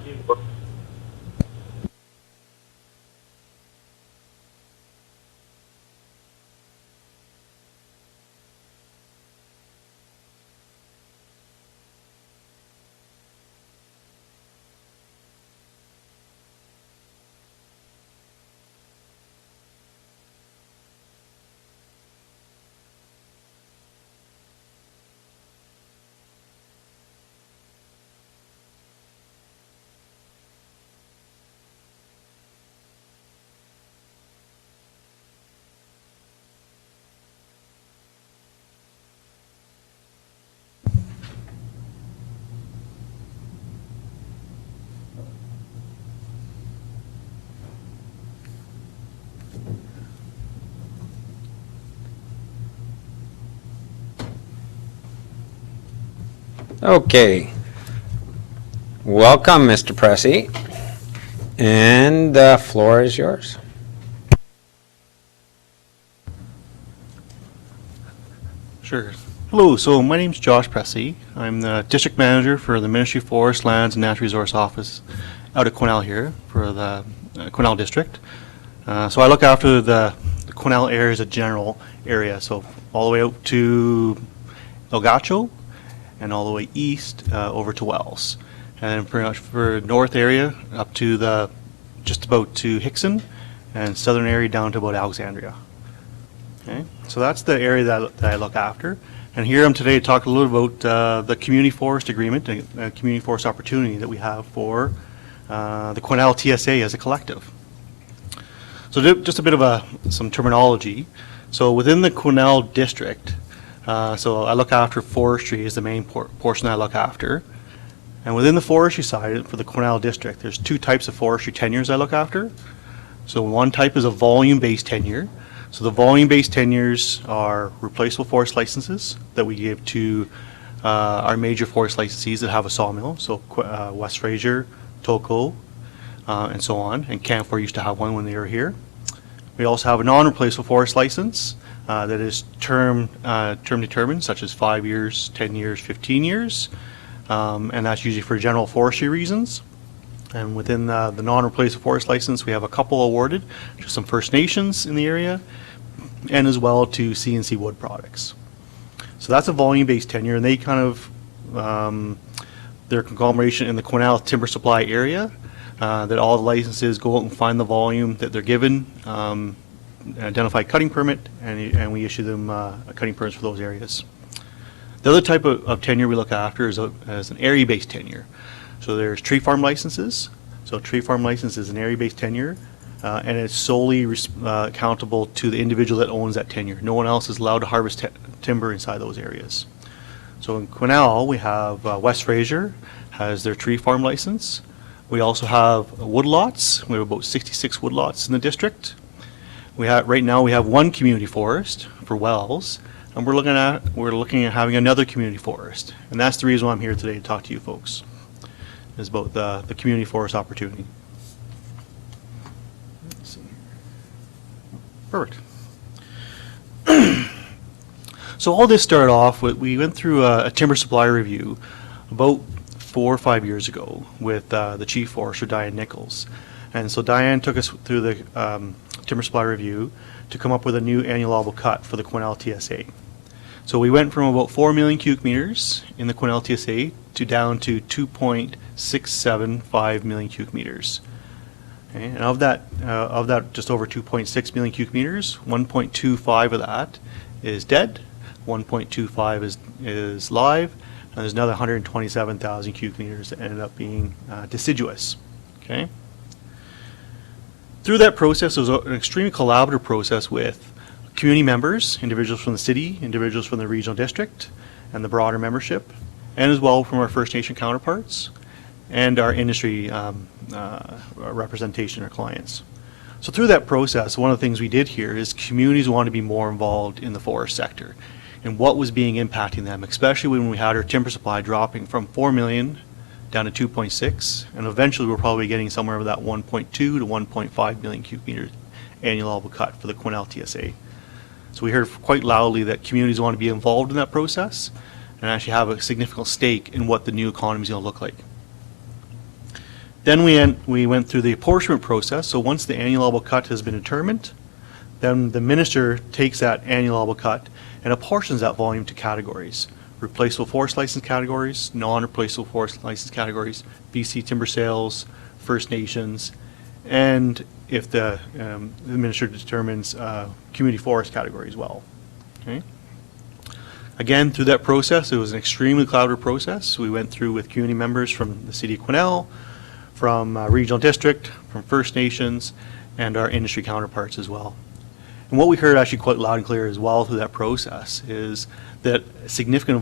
Okay. Welcome, Mr. Pressey. And the floor is yours. Sure. Hello, so my name's Josh Pressey. I'm the District Manager for the Ministry of Forest, Lands and Natural Resource Office out of Cornell here for the Cornell District. So I look after the Cornell area as a general area, so all the way out to LHTAKO and all the way east over to Wells. And pretty much for north area up to just about to Hickson, and southern area down to about Alexandria. Okay, so that's the area that I look after. And here I'm today to talk a little about the community forest agreement and community forest opportunity that we have for the Cornell TSA as a collective. So just a bit of some terminology. So within the Cornell district, so I look after forestry is the main portion I look after. And within the forestry side for the Cornell district, there's 2 types of forestry tenures I look after. So one type is a volume-based tenure. So the volume-based tenures are replaceable forest licenses that we give to our major forest licensees that have a sawmill. So West Fraser, LHTAKO, and so on. And Canfor used to have one when they were here. We also have a non-replaceable forest license that is term determined, such as 5 years, 10 years, 15 years, and that's usually for general forestry reasons. And within the non-replaceable forest license, we have a couple awarded to some First Nations in the area, and as well to C&C Wood Products. So that's a volume-based tenure, and they kind of, their conglomeration in the Cornell timber supply area, that all the licenses go out and find the volume that they're given, identify cutting permit, and we issue them cutting permits for those areas. The other type of tenure we look after is an area-based tenure. So there's tree farm licenses. So tree farm license is an area-based tenure, and it's solely accountable to the individual that owns that tenure. No one else is allowed to harvest timber inside those areas. So in Quesnel, we have West Fraser has their tree farm license. We also have woodlots. We have about 66 woodlots in the district. Right now we have one community forest for Wells, and we're looking at having another community forest. And that's the reason why I'm here today to talk to you folks, is about the community forest opportunity. Let's see. Perfect. So all this started off with, we went through a timber supply review about 4 or 5 years ago with the chief forester, Diane Nichols. And so Diane took us through the timber supply review to come up with a new annual allowable cut for the Cornell TSA. So we went from about 4 million cubic meters in the Cornell TSA to down to 2.675 million cubic meters. Okay, and of that just over 2.6 million cubic meters, 1.25 of that is dead, 1.25 is live, and there's another 127,000 cubic meters that ended up being deciduous. Okay. Through that process, it was an extremely collaborative process with community members, individuals from the city, individuals from the regional district, and the broader membership, and as well from our First Nation counterparts and our industry representation, our clients. So through that process, one of the things we did here is communities want to be more involved in the forest sector and what was being impacting them, especially when we had our timber supply dropping from 4 million down to 2.6, and eventually we're probably getting somewhere with that 1.2 to 1.5 million cubic meters annual allowable cut for the Cornell TSA. So we heard quite loudly that communities want to be involved in that process and actually have a significant stake in what the new economy is going to look like. Then we went through the apportionment process. So once the annual allowable cut has been determined, then the minister takes that annual allowable cut and apportions that volume to categories. Replaceable forest license categories, non-replaceable forest license categories, BC timber sales, First Nations, and if the minister determines community forest category as well. Okay. Again, through that process, it was an extremely collaborative process. We went through with community members from the city of Cornell, from regional district, from First Nations, and our industry counterparts as well. And what we heard actually quite loud and clear as well through that process is that significant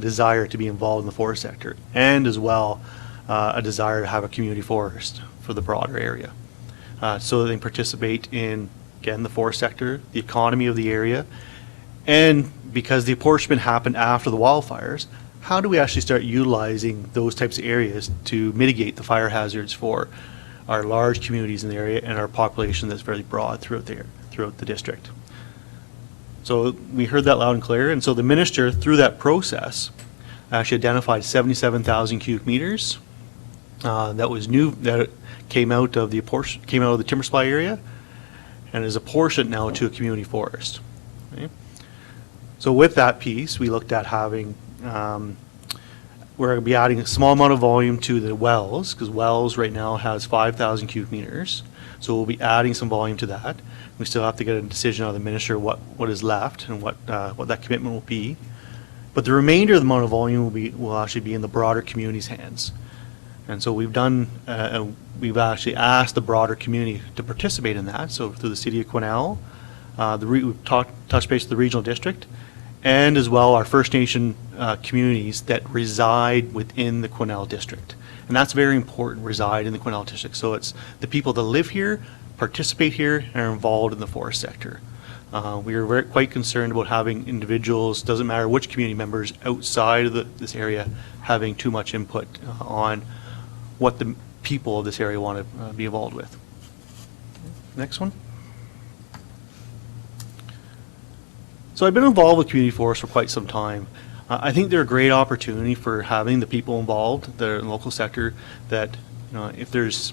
desire to be involved in the forest sector, and as well a desire to have a community forest for the broader area, so that they participate in, again, the forest sector, the economy of the area, and because the apportionment happened after the wildfires, how do we actually start utilizing those types of areas to mitigate the fire hazards for our large communities in the area and our population that's very broad throughout the district. So we heard that loud and clear, and so the minister, through that process, actually identified 77,000 cubic meters that was new, that came out of the timber supply area, and is apportioned now to a community forest. Okay? So with that piece, we looked at having, we're going to be adding a small amount of volume to the wells, because wells right now has 5,000 cubic meters. So we'll be adding some volume to that. We still have to get a decision out of the minister what is left and what that commitment will be. But the remainder of the amount of volume will actually be in the broader community's hands. And so we've actually asked the broader community to participate in that. So through the city of Quesnel, we've touched base with the regional district, and as well our First Nation communities that reside within the Quesnel district. And that's very important, reside in the Quesnel district. So it's the people that live here, participate here, and are involved in the forest sector. We are quite concerned about having individuals, doesn't matter which community members outside of this area, having too much input on what the people of this area want to be involved with. Next one. So I've been involved with community forests for quite some time. I think they're a great opportunity for having the people involved, the local sector, that if there's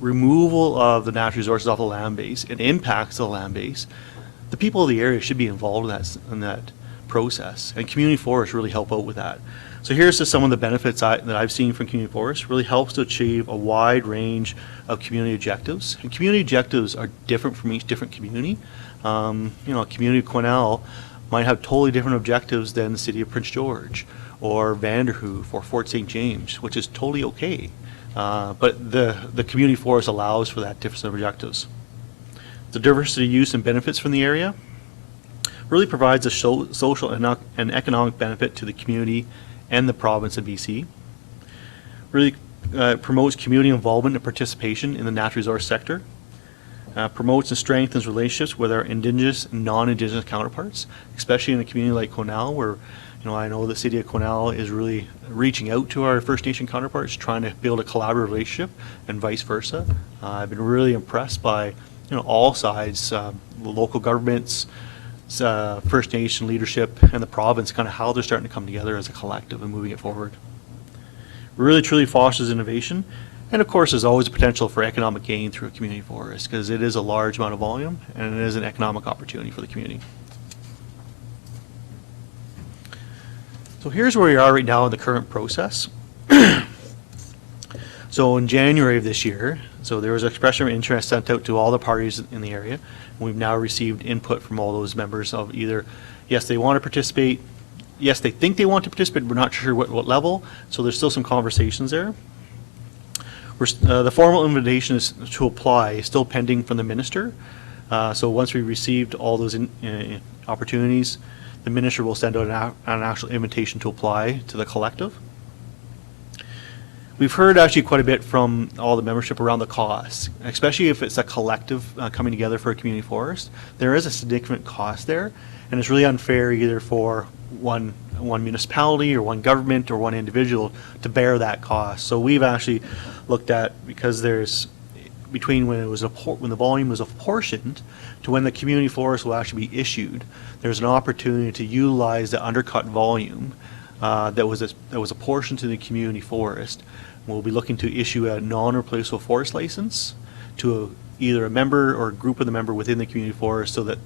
removal of the natural resources off the land base, it impacts the land base, the people of the area should be involved in that process, and community forests really help out with that. So here's just some of the benefits that I've seen from community forests. Really helps to achieve a wide range of community objectives, and community objectives are different from each different community. A community of Cornell might have totally different objectives than the city of Prince George or Vanderhoof or Fort St. James, which is totally okay. But the community forest allows for that difference of objectives. The diversity of use and benefits from the area really provides a social and economic benefit to the community and the province of BC. Really promotes community involvement and participation in the natural resource sector. Promotes and strengthens relationships with our Indigenous and non-Indigenous counterparts, especially in a community like Cornell, where I know the city of Cornell is really reaching out to our First Nation counterparts, trying to build a collaborative relationship, and vice versa. I've been really impressed by all sides, the local governments, First Nation leadership, and the province, kind of how they're starting to come together as a collective and moving it forward. Really truly fosters innovation. And of course, there's always a potential for economic gain through a community forest, because it is a large amount of volume and it is an economic opportunity for the community. So here's where we are right now in the current process. So in January of this year, there was an expression of interest sent out to all the parties in the area. We've now received input from all those members of either, yes, they want to participate, yes, they think they want to participate, we're not sure what level, so there's still some conversations there. The formal invitation to apply is still pending from the minister. So once we received all those opportunities, the minister will send out an actual invitation to apply to the collective. We've heard actually quite a bit from all the membership around the costs, especially if it's a collective coming together for a community forest. There is a significant cost there, and it's really unfair either for one municipality or one government or one individual to bear that cost. So we've actually looked at, because there's between when the volume was apportioned to when the community forest will actually be issued, there's an opportunity to utilize the undercut volume that was apportioned to the community forest. We'll be looking to issue a non-replaceable forest license to either a member or a group of the member within the community forest, so that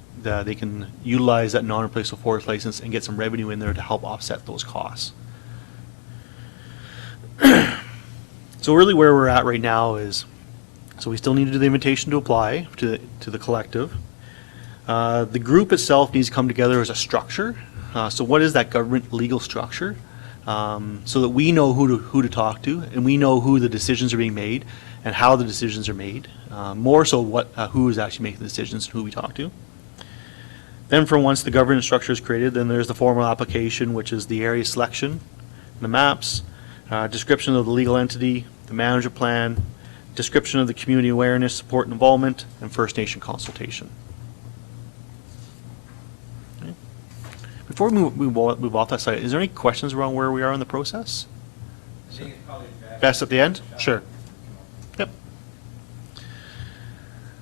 they can utilize that non-replaceable forest license and get some revenue in there to help offset those costs. So really where we're at right now is, so we still need to do the invitation to apply to the collective. The group itself needs to come together as a structure. So what is that government legal structure? So that we know who to talk to, and we know who the decisions are being made and how the decisions are made. More so who is actually making the decisions and who we talk to. Then once the governance structure is created, then there's the formal application, which is the area selection, the maps, description of the legal entity, the manager plan, description of the community awareness, support and involvement, and First Nation consultation. Okay. Before we move off that side, is there any questions around where we are in the process? I think it's probably best at the end? Sure. Yep.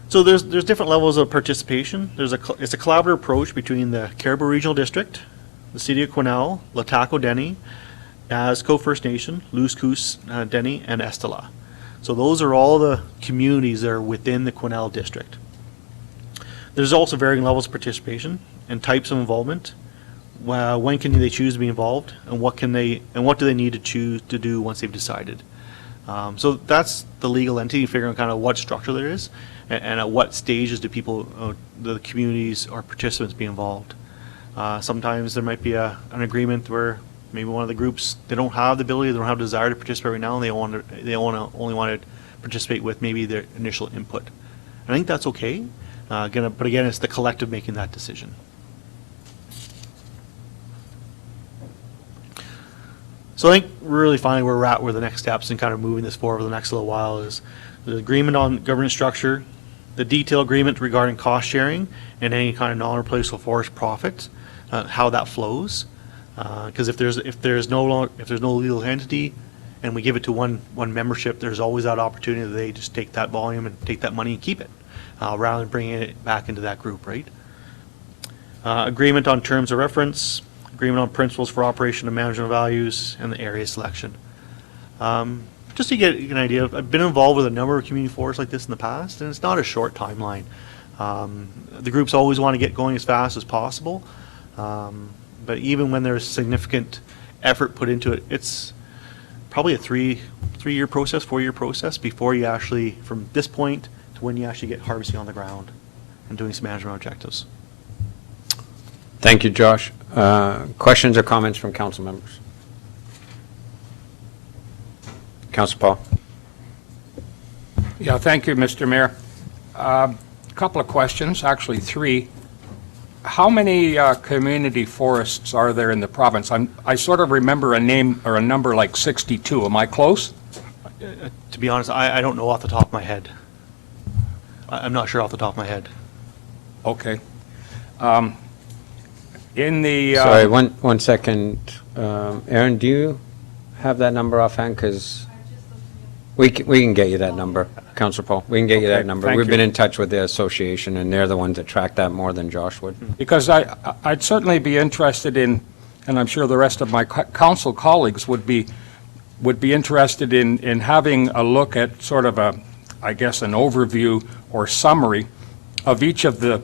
So there's different levels of participation. It's a collaborative approach between the Caribou Regional District, the City of Quesnel, LHTAKO DENE, NASCO First Nation, Lease DENE, and Estella. So those are all the communities that are within the Quesnel district. There's also varying levels of participation and types of involvement. When can they choose to be involved, and what do they need to choose to do once they've decided? So that's the legal entity, figuring out kind of what structure there is, and at what stages do the communities or participants be involved. Sometimes there might be an agreement where maybe one of the groups, they don't have the ability, they don't have the desire to participate right now, and they only want to participate with maybe their initial input. And I think that's okay. But again, it's the collective making that decision. So I think really finally where we're at, where the next steps and kind of moving this forward for the next little while is the agreement on governance structure, the detailed agreement regarding cost sharing and any kind of non-replaceable forest profit, how that flows. Because if there's no legal entity and we give it to one membership, there's always that opportunity that they just take that volume and take that money and keep it, rather than bringing it back into that group, right? Agreement on terms of reference, agreement on principles for operation and management values, and the area selection. Just to get an idea, I've been involved with a number of community forests like this in the past, and it's not a short timeline. The groups always want to get going as fast as possible, but even when there's significant effort put into it, it's probably a three-year process, 4-year process before you actually, from this point to when you actually get harvesting on the ground and doing some management objectives. Thank you, Josh. Questions or comments from council members? Councilor Paul. Yeah, thank you, Mr. Mayor. A couple of questions, actually 3. How many community forests are there in the province? I sort of remember a name or a number like 62. Am I close? To be honest, I don't know off the top of my head. I'm not sure off the top of my head. Okay. In the... Sorry, one second. Aaron, do you have that number offhand? Because we can get you that number, Councilor Paul. We can get you Okay, that number. thank We've you. been in touch with the association, and they're the ones that track that more than Josh would. Because I'd certainly be interested in, and I'm sure the rest of my council colleagues would be interested in having a look at sort of I guess, an overview or summary of each of the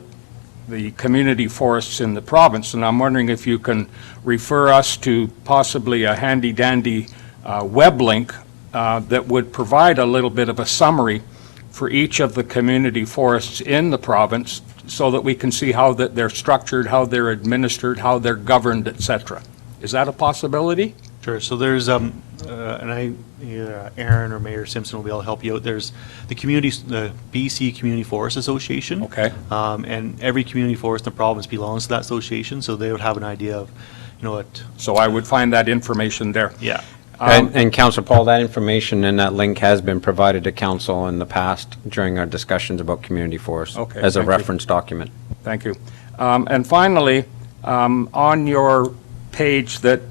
community forests in the province. And I'm wondering if you can refer us to possibly a handy-dandy web link that would provide a little bit of a summary for each of the community forests in the province so that we can see how that they're structured, how they're administered, how they're governed, et cetera. Is that a possibility? Sure. So there's, Aaron or Mayor Simpson will be able to help you out. There's the BC Community Forest Association. Okay. And every community forest in the province belongs to that association, so they would have an idea of, what. So I would find that information there. Yeah. And Councilor Paul, that information and that link has been provided to council in the past during our discussions about community forests Okay, as a thank you. reference document. Thank you. And finally, on your page that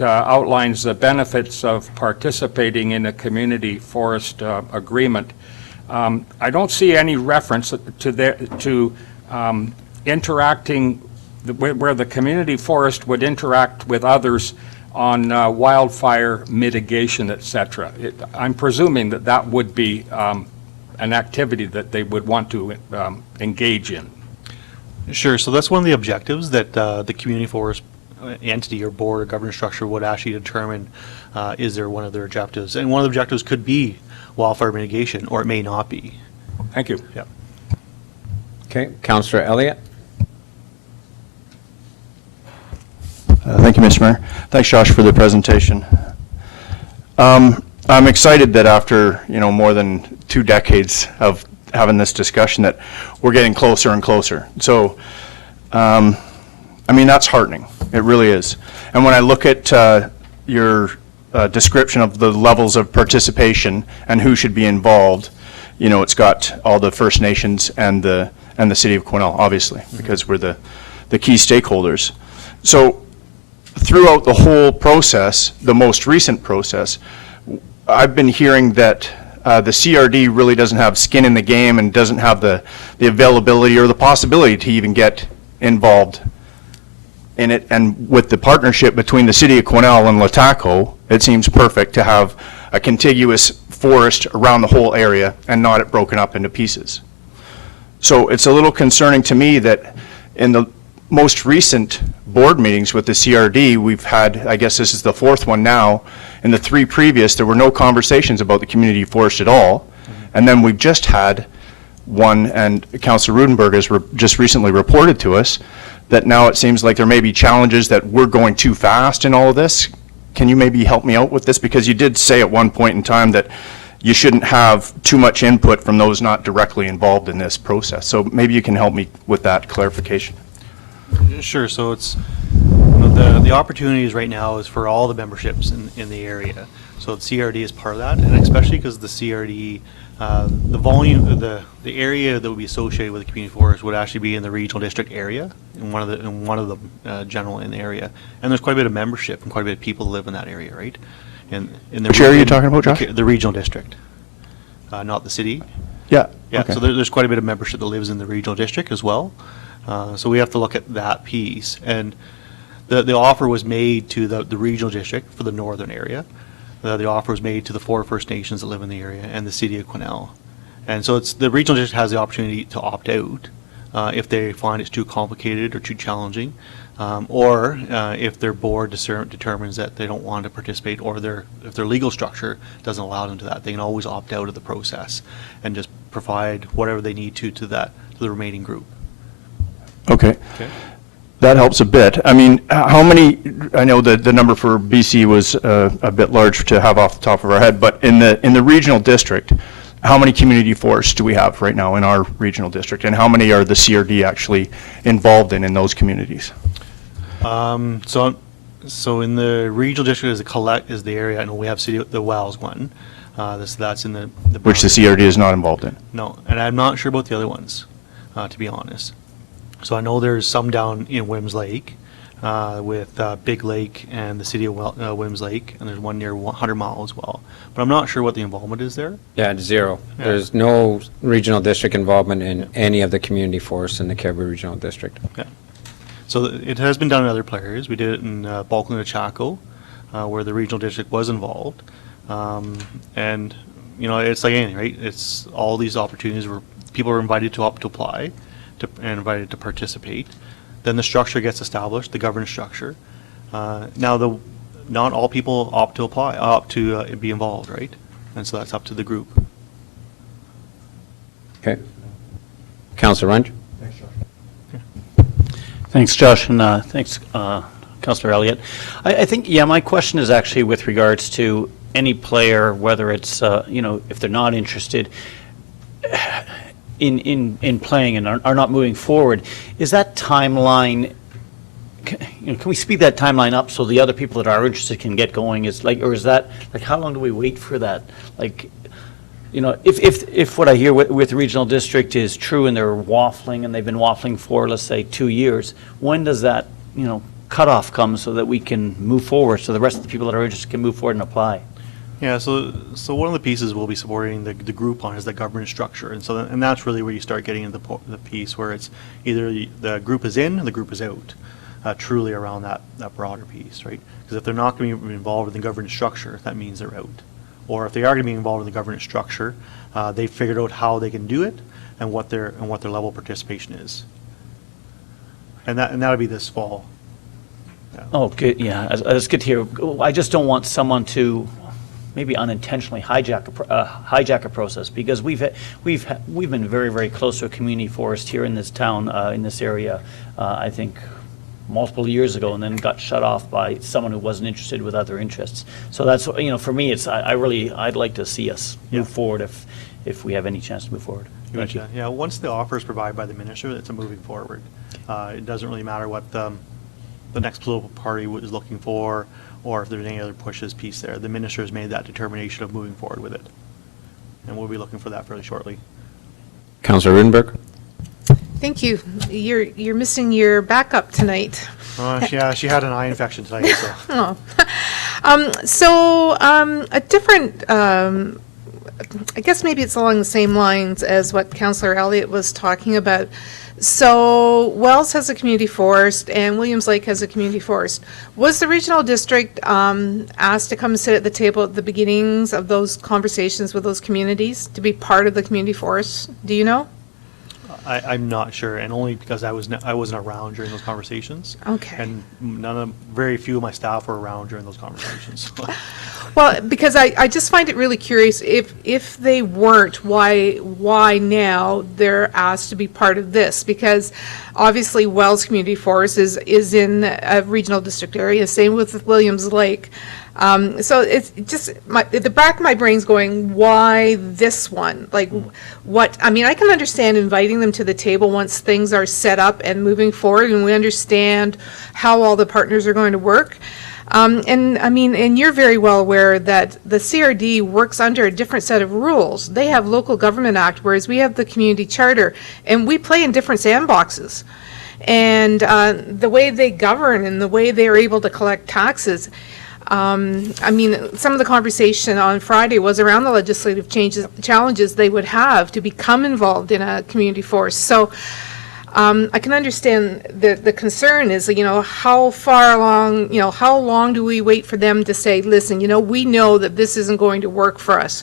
outlines the benefits of participating in a community forest agreement, I don't see any reference to interacting, where the community forest would interact with others on wildfire mitigation, et cetera. I'm presuming that would be an activity that they would want to engage in. Sure. So that's one of the objectives that the community forest entity or board or governance structure would actually determine is there one of their objectives. And one of the objectives could be wildfire mitigation, or it may not be. Thank you. Yeah. Okay, Councilor Elliott? Thank you, Mr. Mayor. Thanks, Josh, for the presentation. I'm excited that after, more than 2 decades of having this discussion that we're getting closer and closer. So, that's heartening. It really is. And when I look at your description of the levels of participation and who should be involved, it's got all the First Nations and the City of Cornell, obviously, because we're the key stakeholders. So throughout the whole process, the most recent process, I've been hearing that the CRD really doesn't have skin in the game and doesn't have the availability or the possibility to even get involved in it. And with the partnership between the City of Cornell and LHTAKO, it seems perfect to have a contiguous forest around the whole area and not it broken up into pieces. So it's a little concerning to me that in the most recent board meetings with the CRD, we've had, I guess this is the 4th one now, in the 3 previous, there were no conversations about the community forest at all. And then we've just had one, and Councilor Rudenberg has just recently reported to us that now it seems like there may be challenges that we're going too fast in all of this. Can you maybe help me out with this? Because you did say at one point in time that you shouldn't have too much input from those not directly involved in this process. So maybe you can help me with that clarification. Sure. So it's the opportunities right now is for all the memberships in the area. So the CRD is part of that, and especially because the CRD, the volume, the area that would be associated with the community forest would actually be in the regional district area, in one of the general in the area, and there's quite a bit of membership and quite a bit of people live in that area, right? In the Which area are you region- talking about, Josh? The regional district, not the city. Yeah. Yeah, okay. so there's quite a bit of membership that lives in the regional district as well. So we have to look at that piece. And the offer was made to the regional district for the northern area. The offer was made to the 4 First Nations that live in the area and the city of Quesnel. And so the regional district has the opportunity to opt out if they find it's too complicated or too challenging, or if their board determines that they don't want to participate, or if their legal structure doesn't allow them to that. They can always opt out of the process and just provide whatever they need to the remaining group. Okay. Okay. That helps a bit. I mean, how many, I know that the number for BC was a bit large to have off the top of our head, but in the regional district, how many community forests do we have right now in our regional district? And how many are the CRD actually involved in those communities? So in the regional district is the area, and we have the Wells one. That's in the Which the CRD is not involved in. No, and I'm not sure about the other ones, to be honest. So I know there's some down in Wims Lake with Big Lake and the city of Wims Lake, and there's one near 100 Mile as well. But I'm not sure what the involvement is there. Yeah, it's zero. Yeah. There's no regional district involvement in any of the community forests in the Caribou Regional District. Yeah. So it has been done in other players. We did it in LHTAKO, where the regional district was involved. And, you know, it's like anything, right? It's all these opportunities where people are invited to apply and invited to participate. Then the structure gets established, the governance structure. Now, not all people opt to be involved, right? And so that's up to the group. Okay. Councillor Runge? Thanks, Josh, and thanks, Councillor Elliott. I think, yeah, my question is actually with regards to any player, whether it's, if they're not interested in playing and are not moving forward, is that timeline, can we speed that timeline up so the other people that are interested can get going? Or is that, like, how long do we wait for that? Like, if what I hear with the regional district is true and they're waffling and they've been waffling for, let's say, 2 years, when does that, cutoff come so that we can move forward, so the rest of the people that are interested can move forward and apply? Yeah, so one of the pieces we'll be supporting the group on is the governance structure, and that's really where you start getting into the piece where it's either the group is in, or the group is out, truly around that broader piece, right? Because if they're not going to be involved in the governance structure, that means they're out. Or if they are going to be involved in the governance structure, they figured out how they can do it and what their level of participation is, and that'll be this fall. Yeah. Oh, good, yeah, that's good to hear. I just don't want someone to maybe unintentionally hijack a process, because we've been very, very close to a community forest here in this town, in this area, I think multiple years ago, and then got shut off by someone who wasn't interested with other interests. So that's, for me, it's, I'd like to see us move forward if we have any chance to move forward. Thank you. Gotcha. Yeah, once the offer is provided by the minister, it's a moving forward. It doesn't really matter what the next political party is looking for, or if there's any other pushes piece there. The minister has made that determination of moving forward with it, and we'll be looking for that fairly shortly. Councillor Rudenberg? Thank you. You're missing your backup tonight. Yeah, she had an eye infection tonight, so. A different, I guess maybe it's along the same lines as what Councillor Elliott was talking about. So Wells has a community forest and Williams Lake has a community forest. Was the regional district asked to come sit at the table at the beginnings of those conversations with those communities to be part of the community forest? Do you know? I'm not sure, and only because I wasn't around during those conversations. Okay. And very few of my staff were around during those conversations. Well, because I just find it really curious, if they weren't, why now they're asked to be part of this? Because obviously Wells Community Forest is in a regional district area, same with Williams Lake. So it's just, the back of my brain's going, why this one? Like, what, I mean, I can understand inviting them to the table once things are set up and moving forward and we understand how all the partners are going to work. And I mean, and you're very well aware that the CRD works under a different set of rules. They have Local Government Act, whereas we have the Community Charter, and we play in different sandboxes. And the way they govern and the way they are able to collect taxes, I mean, some of the conversation on Friday was around the legislative challenges they would have to become involved in a community forest. So I can understand the concern is, how far along, how long do we wait for them to say, listen, we know that this isn't going to work for us?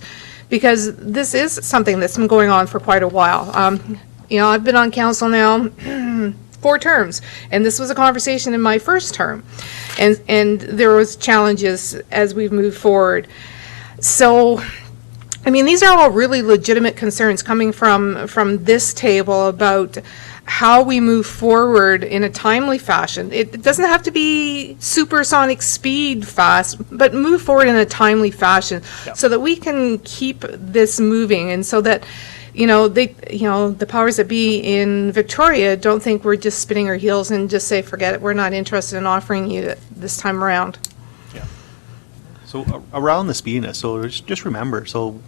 Because this is something that's been going on for quite a while. I've been on council now 4 terms, and this was a conversation in my first term. And there was challenges as we've moved forward. So, I mean, these are all really legitimate concerns coming from this table about how we move forward in a timely fashion. It doesn't have to be supersonic speed fast, but move forward in a timely fashion so that we can keep this moving, and so that the powers that be in Victoria don't think we're just spinning our heels and just say, forget it, we're not interested in offering you it this time around. Yeah. So around the speediness, so just remember, so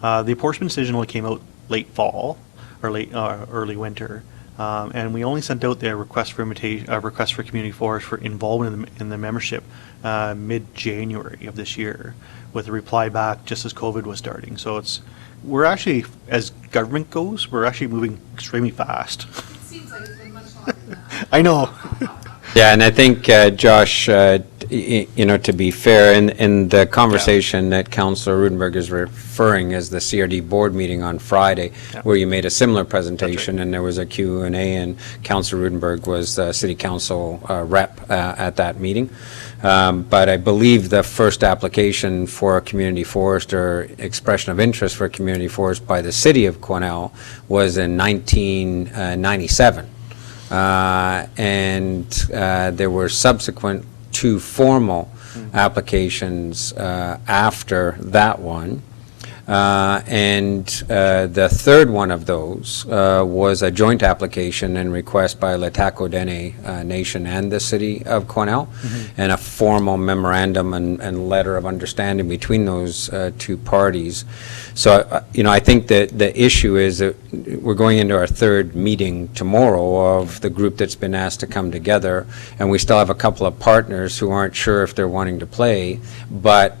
the apportionment decision only came out late fall or early winter, and we only sent out the request for community forest for involvement in the membership mid-January of this year, with a reply back just as COVID was starting. So we're actually, as government goes, we're actually moving extremely fast. It seems like it's been much longer than that. I know. Yeah, and I think, Josh, to be fair, in the conversation that Councillor Rudenberg is referring as the CRD board meeting on Friday, where you made a similar presentation, and there was a Q&A, and Councillor Rudenberg was the city council rep at that meeting. But I believe the first application for a community forest or expression of interest for a community forest by the city of Cornell was in 1997. And there were subsequent 2 formal applications after that one. And the third one of those was a joint application and request by LHTAKO, DENE Nation and the City of Cornell, and a formal memorandum and letter of understanding between those 2 parties. So, I think that the issue is that we're going into our 3rd meeting tomorrow of the group that's been asked to come together, and we still have a couple of partners who aren't sure if they're wanting to play, but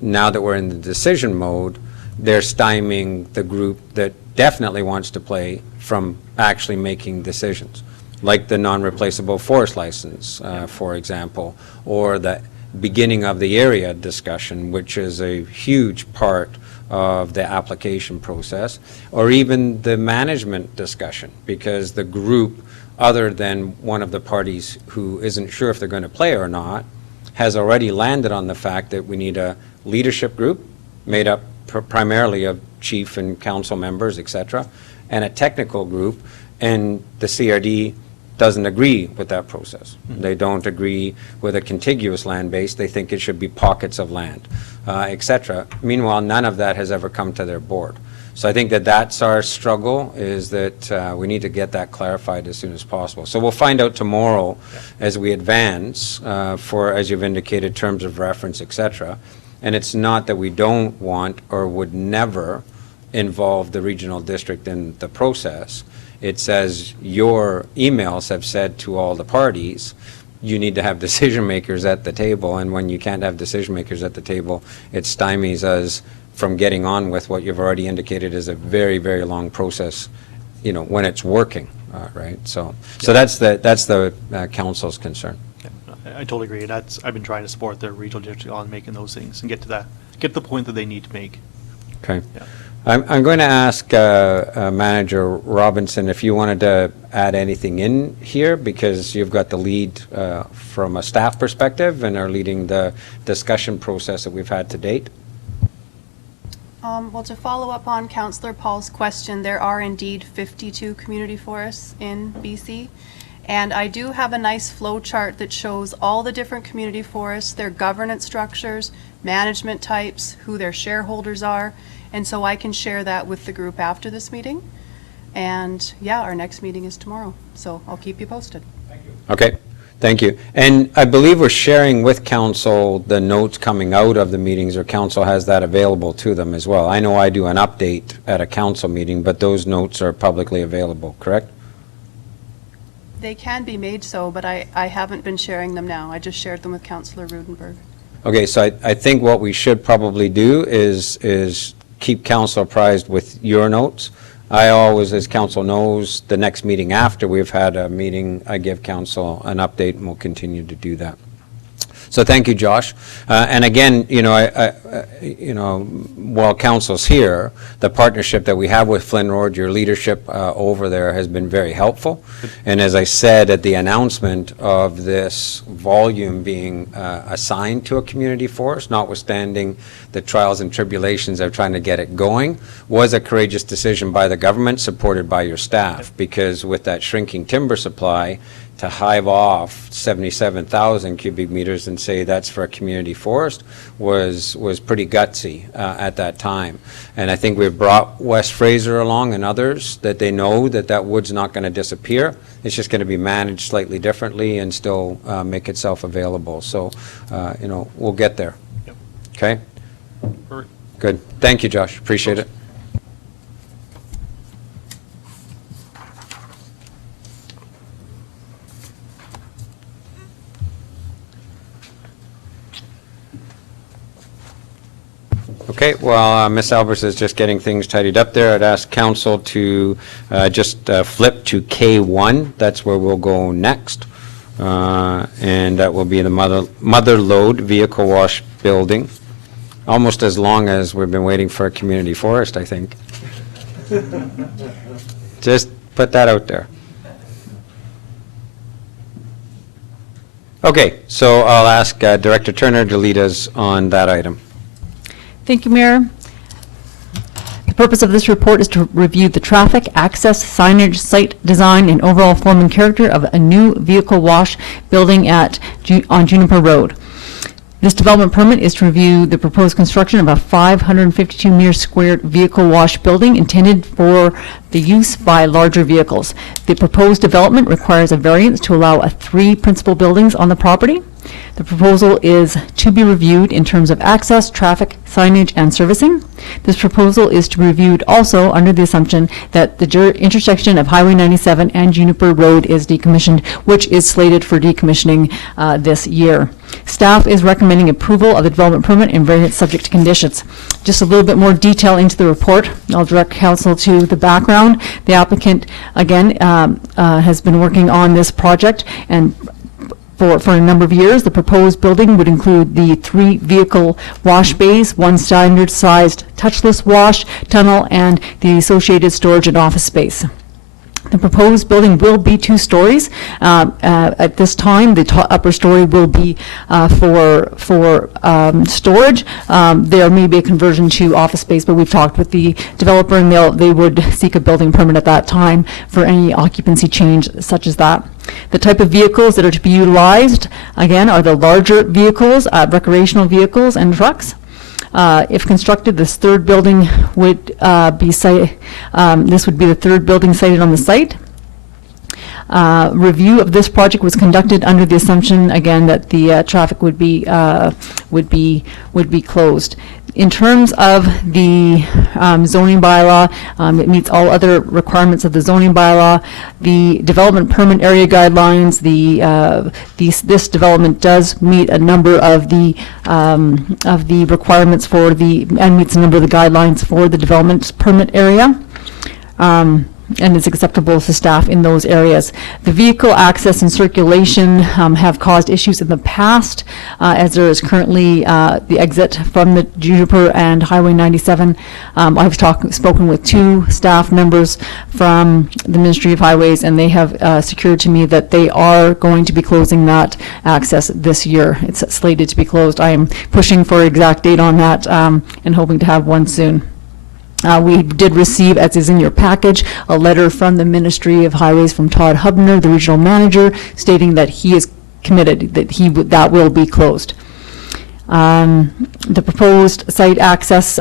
now that we're in the decision mode, they're stymieing the group that definitely wants to play from actually making decisions, like the non-replaceable forest license, for example, or the beginning of the area discussion, which is a huge part of the application process, or even the management discussion, because the group, other than one of the parties who isn't sure if they're going to play or not, has already landed on the fact that we need a leadership group made up primarily of chief and council members, etc., and a technical group, and the CRD doesn't agree with that process. They don't agree with a contiguous land base. They think it should be pockets of land, etc. Meanwhile, none of that has ever come to their board. So I think that that's our struggle, is that we need to get that clarified as soon as possible. So we'll find out tomorrow as we advance for, as you've indicated, terms of reference, etc. And it's not that we don't want or would never involve the regional district in the process. It's as your emails have said to all the parties, you need to have decision makers at the table, and when you can't have decision makers at the table, it stymies us from getting on with what you've already indicated is a very, very long process, when it's working, right? So that's the council's concern. I totally agree. I've been trying to support the regional district on making those things and get to the point that they need to make. Okay. Yeah. I'm going to ask Manager Robinson if you wanted to add anything in here, because you've got the lead from a staff perspective and are leading the discussion process that we've had to date. Well, to follow up on Councillor Paul's question, there are indeed 52 community forests in BC. And I do have a nice flow chart that shows all the different community forests, their governance structures, management types, who their shareholders are. And so I can share that with the group after this meeting. And yeah, our next meeting is tomorrow. So I'll keep you posted. Okay, thank you. And I believe we're sharing with council the notes coming out of the meetings, or council has that available to them as well. I know I do an update at a council meeting, but those notes are publicly available, correct? They can be made so, but I haven't been sharing them now. I just shared them with Councillor Rudenberg. Okay, so I think what we should probably do is keep council apprised with your notes. I always, as council knows, the next meeting after we've had a meeting, I give council an update, and we'll continue to do that. So thank you, Josh. And again, while council's here, the partnership that we have with Flynn Road, your leadership over there has been very helpful. And as I said at the announcement of this volume being assigned to a community forest, notwithstanding the trials and tribulations of trying to get it going, was a courageous decision by the government, supported by your staff, because with that shrinking timber supply, to hive off 77,000 cubic meters and say that's for a community forest was pretty gutsy at that time. And I think we've brought West Fraser along and others that they know that wood's not going to disappear. It's just going to be managed slightly differently and still make itself available. So, we'll get there. Yep. Okay? Perfect. Good. Thank you, Josh. Appreciate it. Okay, well, Ms. Alberts is just getting things tidied up there. I'd ask council to just flip to K1. That's where we'll go next. And that will be the mother lode vehicle wash building. Almost as long as we've been waiting for a community forest, I think. Just put that out there. Okay, so I'll ask Director Turner to lead us on that item. Thank you, Mayor. The purpose of this report is to review the traffic, access, signage, site design, and overall form and character of a new vehicle wash building on Juniper Road. This development permit is to review the proposed construction of a 552-meter squared vehicle wash building intended for the use by larger vehicles. The proposed development requires a variance to allow 3 principal buildings on the property. The proposal is to be reviewed in terms of access, traffic, signage, and servicing. This proposal is to be reviewed also under the assumption that the intersection of Highway 97 and Juniper Road is decommissioned, which is slated for decommissioning this year. Staff is recommending approval of the development permit and variance subject to conditions. Just a little bit more detail into the report. I'll direct council to the background. The applicant, again, has been working on this project and for a number of years. The proposed building would include the 3 vehicle wash bays, 1 standard-sized touchless wash tunnel, and the associated storage and office space. The proposed building will be 2 stories. At this time, the upper story will be for storage. There may be a conversion to office space, but we've talked with the developer, and they would seek a building permit at that time for any occupancy change such as that. The type of vehicles that are to be utilized, again, are the larger vehicles, recreational vehicles, and trucks. If constructed, this 3rd building would be this would be the 3rd building sited on the site. Review of this project was conducted under the assumption, again, that the traffic would be closed. In terms of the zoning bylaw, it meets all other requirements of the zoning bylaw. The development permit area guidelines, this development does meet a number of the requirements and meets a number of the guidelines for the development permit area. And is acceptable to staff in those areas. The vehicle access and circulation have caused issues in the past, as there is currently the exit from the Juniper and Highway 97. I've spoken with 2 staff members from the Ministry of Highways, and they have secured to me that they are going to be closing that access this year. It's slated to be closed. I am pushing for an exact date on that and hoping to have one soon. We did receive, as is in your package, a letter from the Ministry of Highways from Todd Hubner, the regional manager, stating that he is committed, that will be closed. The proposed site access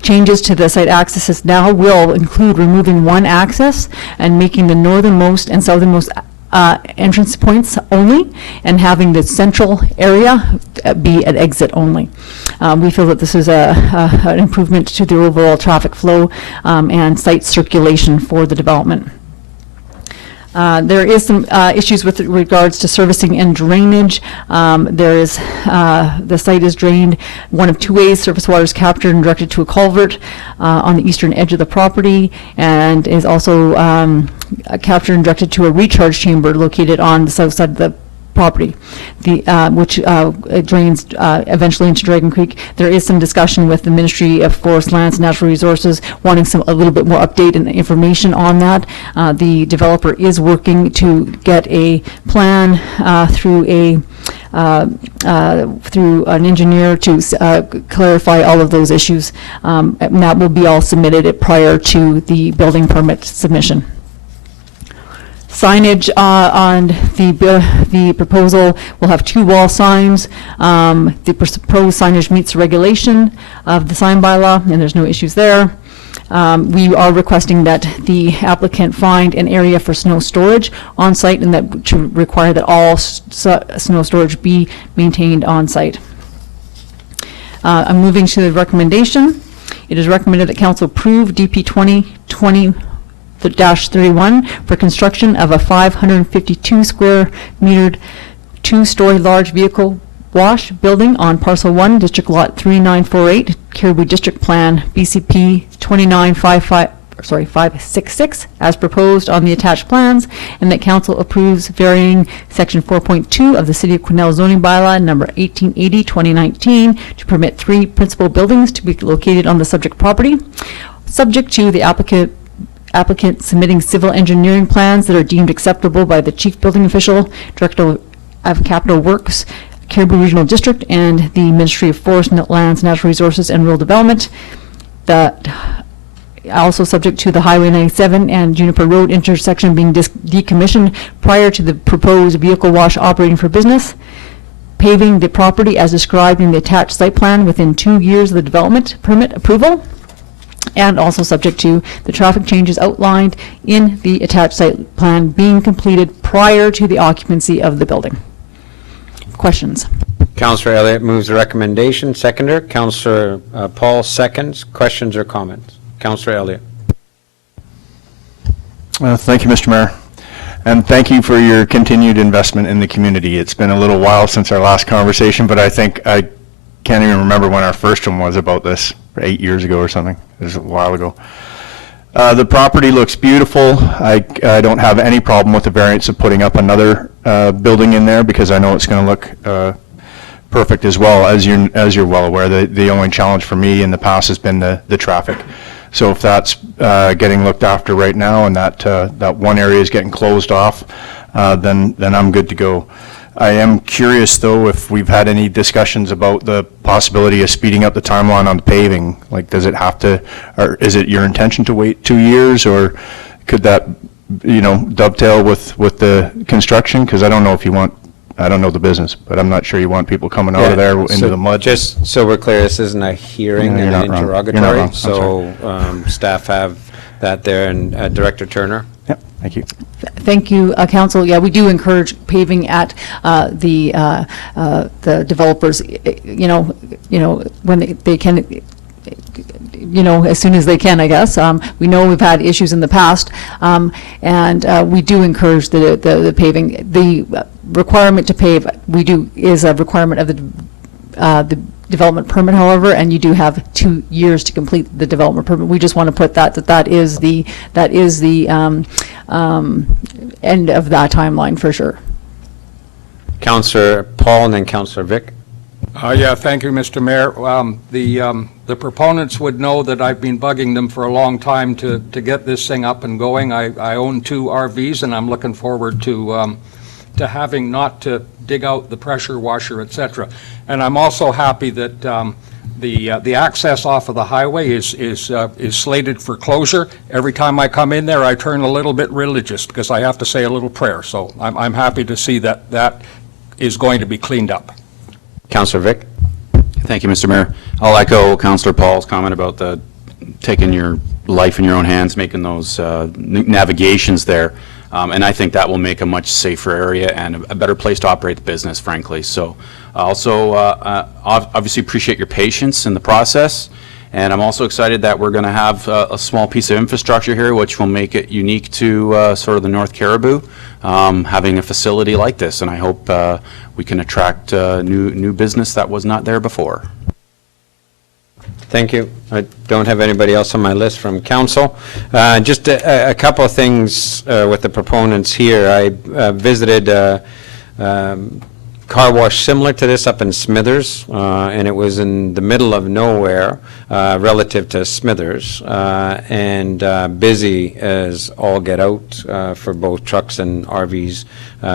changes to the site accesses now will include removing 1 access and making the northernmost and southernmost entrance points only, and having the central area be an exit only. We feel that this is an improvement to the overall traffic flow and site circulation for the development. There is some issues with regards to servicing and drainage. The site is drained one of two ways. Surface water is captured and directed to a culvert on the eastern edge of the property, and is also captured and directed to a recharge chamber located on the south side of the property, which drains eventually into Dragon Creek. There is some discussion with the Ministry of Forest, Lands and Natural Resources wanting a little bit more update and information on that. The developer is working to get a plan through an engineer to clarify all of those issues. And that will be all submitted prior to the building permit submission. Signage on the proposal will have two wall signs. The proposed signage meets the regulation of the sign bylaw, and there's no issues there. We are requesting that the applicant find an area for snow storage on site, and that to require that all snow storage be maintained on site. I'm moving to the recommendation. It is recommended that council approve DP 2020-31 for construction of a 552 square metered two-story large vehicle wash building on parcel 1, district lot 3948, Caribou District Plan, BCP 566, as proposed on the attached plans, and that council approves varying section 4.2 of the City of Cornell zoning bylaw number 1880-2019 to permit 3 principal buildings to be located on the subject property, subject to the applicant submitting civil engineering plans that are deemed acceptable by the chief building official, director of capital works, Caribou Regional District, and the Ministry of Forest, Lands, Natural Resources, and Rural Development. That also subject to the Highway 97 and Juniper Road intersection being decommissioned prior to the proposed vehicle wash operating for business. Paving the property as described in the attached site plan within 2 years of the development permit approval. And also subject to the traffic changes outlined in the attached site plan being completed prior to the occupancy of the building. Questions? Councillor Elliott moves the recommendation. Seconder, Councillor Paul seconds. Questions or comments? Councillor Elliott. Thank you, Mr. Mayor. And thank you for your continued investment in the community. It's been a little while since our last conversation, but I think I can't even remember when our first one was about this, 8 years ago or something. It was a while ago. The property looks beautiful. I don't have any problem with the variance of putting up another building in there, because I know it's going to look perfect as well. As you're well aware, the only challenge for me in the past has been the traffic. So if that's getting looked after right now, and that one area is getting closed off, then I'm good to go. I am curious, though, if we've had any discussions about the possibility of speeding up the timeline on the paving. Like, does it have to, or is it your intention to wait 2 years, or could that, dovetail with the construction? Because I don't know the business, but I'm not sure you want people coming out of there into the mud. Just so we're clear, this isn't a hearing No, and you're an not wrong. You're not interrogatory. wrong. I'm sorry. So staff have that there, and Director Turner. Yep, thank you. Thank you, Council. Yeah, we do encourage paving at the developers, when they can, as soon as they can, I guess. We know we've had issues in the past, and we do encourage the paving. The requirement to pave, is a requirement of the development permit, however, and you do have 2 years to complete the development permit. We just want to put that is the end of that timeline for sure. Councillor Paul and then Councillor Vic. Yeah, thank you, Mr. Mayor. The proponents would know that I've been bugging them for a long time to get this thing up and going. I own 2 RVs, and I'm looking forward to having not to dig out the pressure washer, et cetera. And I'm also happy that the access off of the highway is slated for closure. Every time I come in there, I turn a little bit religious because I have to say a little prayer. So I'm happy to see that is going to be cleaned up. Councillor Vic. Thank you, Mr. Mayor. I'll echo Councillor Paul's comment about taking your life in your own hands, making those navigations there. And I think that will make a much safer area and a better place to operate the business, frankly. So also, obviously appreciate your patience in the process. And I'm also excited that we're going to have a small piece of infrastructure here, which will make it unique to sort of the North Caribou, having a facility like this. And I hope we can attract new business that was not there before. Thank you. I don't have anybody else on my list from council. Just a couple of things with the proponents here. I visited car wash similar to this up in Smithers, and it was in the middle of nowhere relative to Smithers, and busy as all get out for both trucks and RVs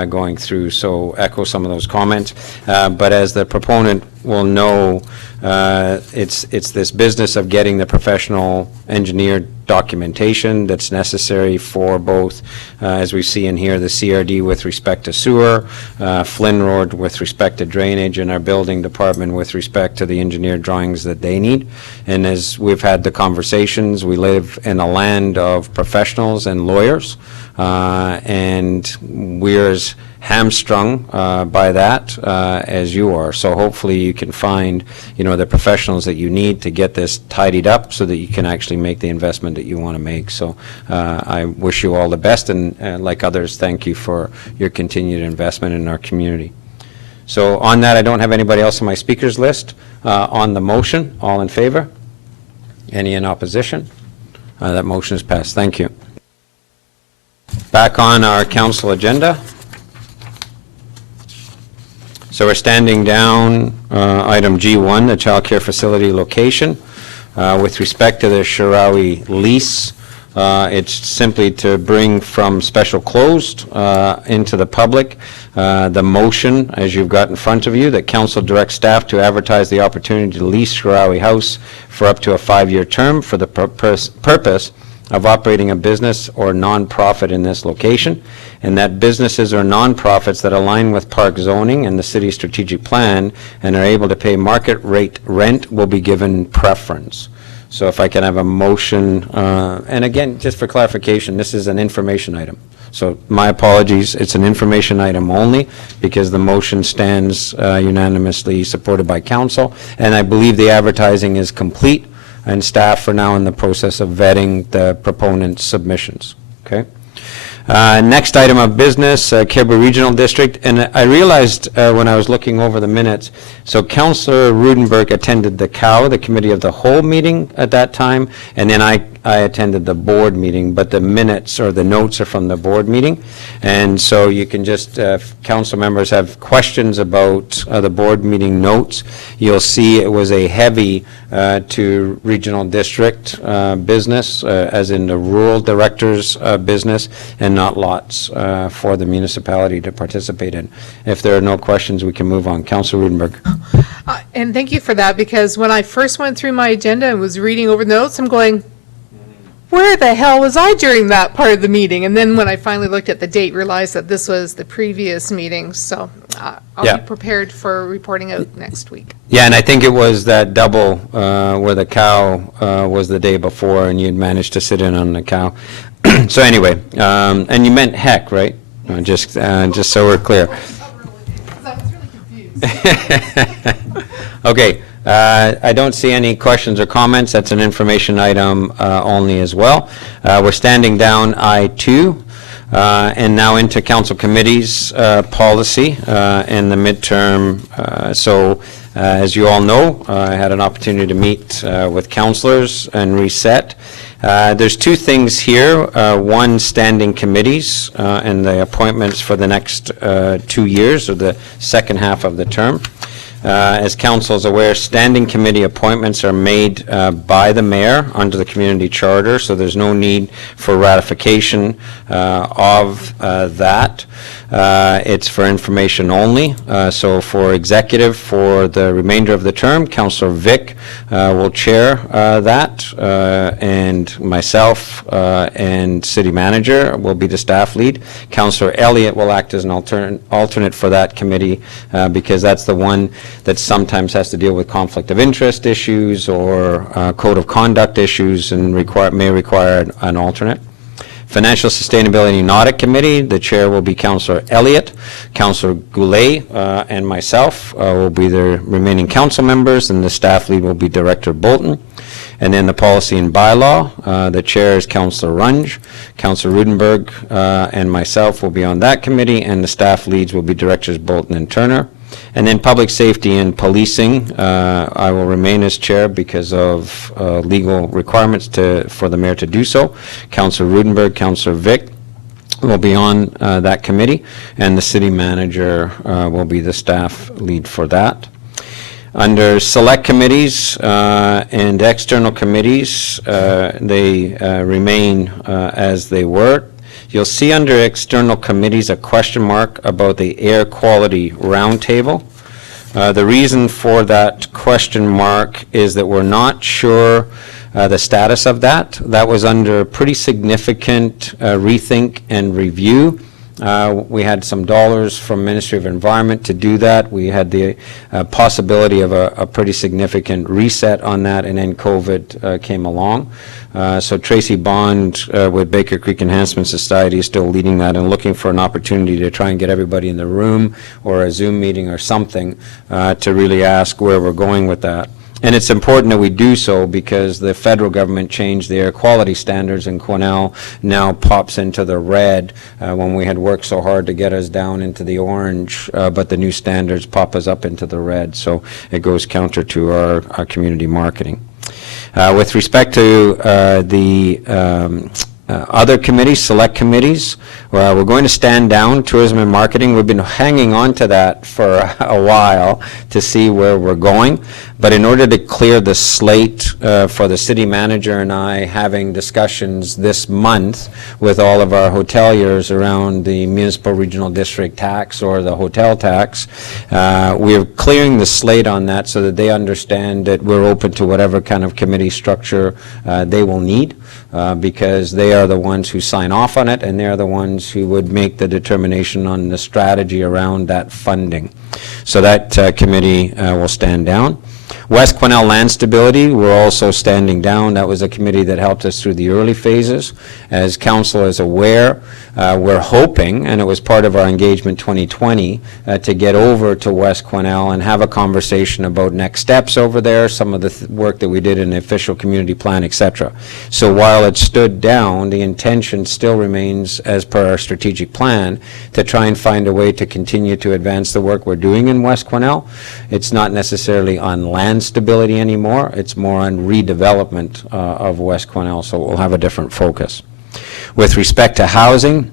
going through. So echo some of those comments. But as the proponent will know, it's this business of getting the professional engineered documentation that's necessary for both, as we see in here, the CRD with respect to sewer, Flynn Road with respect to drainage, and our building department with respect to the engineered drawings that they need. And as we've had the conversations, we live in a land of professionals and lawyers, and we're as hamstrung by that as you are. So hopefully you can find, the professionals that you need to get this tidied up so that you can actually make the investment that you want to make. So I wish you all the best, and like others, thank you for your continued investment in our community. So on that, I don't have anybody else on my speakers list. On the motion, all in favor? Any in opposition? That motion is passed. Thank you. Back on our council agenda. So we're standing down item G1, the childcare facility location. With respect to the Shiraoi lease, it's simply to bring from special closed into the public. The motion, as you've got in front of you, that council directs staff to advertise the opportunity to lease Shiraoi House for up to a 5-year term for the purpose of operating a business or nonprofit in this location, and that businesses or nonprofits that align with park zoning and the city's strategic plan and are able to pay market rate rent will be given preference. So if I can have a motion, and again, just for clarification, this is an information item. So my apologies, it's an information item only because the motion stands unanimously supported by council, and I believe the advertising is complete, and staff are now in the process of vetting the proponent's submissions. Okay. Next item of business, Caribou Regional District, and I realized when I was looking over the minutes, so Councillor Rudenberg attended the COW, the Committee of the Whole meeting at that time, and then I attended the board meeting, but the minutes or the notes are from the board meeting, and so you can just, if council members have questions about the board meeting notes, you'll see it was a heavy to regional district business, as in the rural director's business, and not lots for the municipality to participate in. If there are no questions, we can move on. Councillor Rudenberg. And thank you for that, because when I first went through my agenda and was reading over the notes, I'm going, where the hell was I during that part of the meeting? And then when I finally looked at the date, realized that this was the previous meeting. So I'll be prepared for reporting out next week. Yeah, and I think it was that double where the cow was the day before, and you'd managed to sit in on the cow. So anyway, and you meant heck, right? Just so we're clear. I was really confused. Okay, I don't see any questions or comments. That's an information item only as well. We're standing down I2, and now into council committees policy and the midterm. So as you all know, I had an opportunity to meet with councilors and reset. There's two things here. One, standing committees and the appointments for the next 2 years, or the second half of the term. As council is aware, standing committee appointments are made by the mayor under the community charter, so there's no need for ratification of that. It's for information only. So for executive, for the remainder of the term, Councillor Vic will chair that, and myself and city manager will be the staff lead. Councillor Elliott will act as an alternate for that committee because that's the one that sometimes has to deal with conflict of interest issues or code of conduct issues and may require an alternate. Financial Sustainability and Audit Committee, the chair will be Councillor Elliott. Councillor Goulet and myself will be the remaining council members, and the staff lead will be Director Bolton. And then the policy and bylaw, the chair is Councillor Runge, Councillor Rudenberg, and myself will be on that committee, and the staff leads will be Directors Bolton and Turner. And then public safety and policing, I will remain as chair because of legal requirements for the mayor to do so. Councillor Rudenberg, Councillor Vic will be on that committee, and the city manager will be the staff lead for that. Under select committees and external committees, they remain as they were. You'll see under external committees a question mark about the air quality roundtable. The reason for that question mark is that we're not sure the status of that. That was under pretty significant rethink and review. We had some dollars from Ministry of Environment to do that. We had the possibility of a pretty significant reset on that, and then COVID came along. So Tracy Bond with Baker Creek Enhancement Society is still leading that and looking for an opportunity to try and get everybody in the room or a Zoom meeting or something to really ask where we're going with that. And it's important that we do so because the federal government changed the air quality standards, and Cornell now pops into the red when we had worked so hard to get us down into the orange, but the new standards pop us up into the red. So it goes counter to our community marketing. With respect to the other committees, select committees, we're going to stand down tourism and marketing. We've been hanging on to that for a while to see where we're going. But in order to clear the slate for the city manager and I having discussions this month with all of our hoteliers around the municipal regional district tax or the hotel tax, we're clearing the slate on that so that they understand that we're open to whatever kind of committee structure they will need, because they are the ones who sign off on it, and they're the ones who would make the determination on the strategy around that funding. So that committee will stand down. West Quesnel Land Stability, we're also standing down. That was a committee that helped us through the early phases. As council is aware, we're hoping, and it was part of our engagement 2020, to get over to West Quesnel and have a conversation about next steps over there, some of the work that we did in the official community plan, etc. So while it stood down, the intention still remains, as per our strategic plan, to try and find a way to continue to advance the work we're doing in West Quesnel. It's not necessarily on land stability anymore, it's more on redevelopment of West Quesnel, so we'll have a different focus. With respect to housing,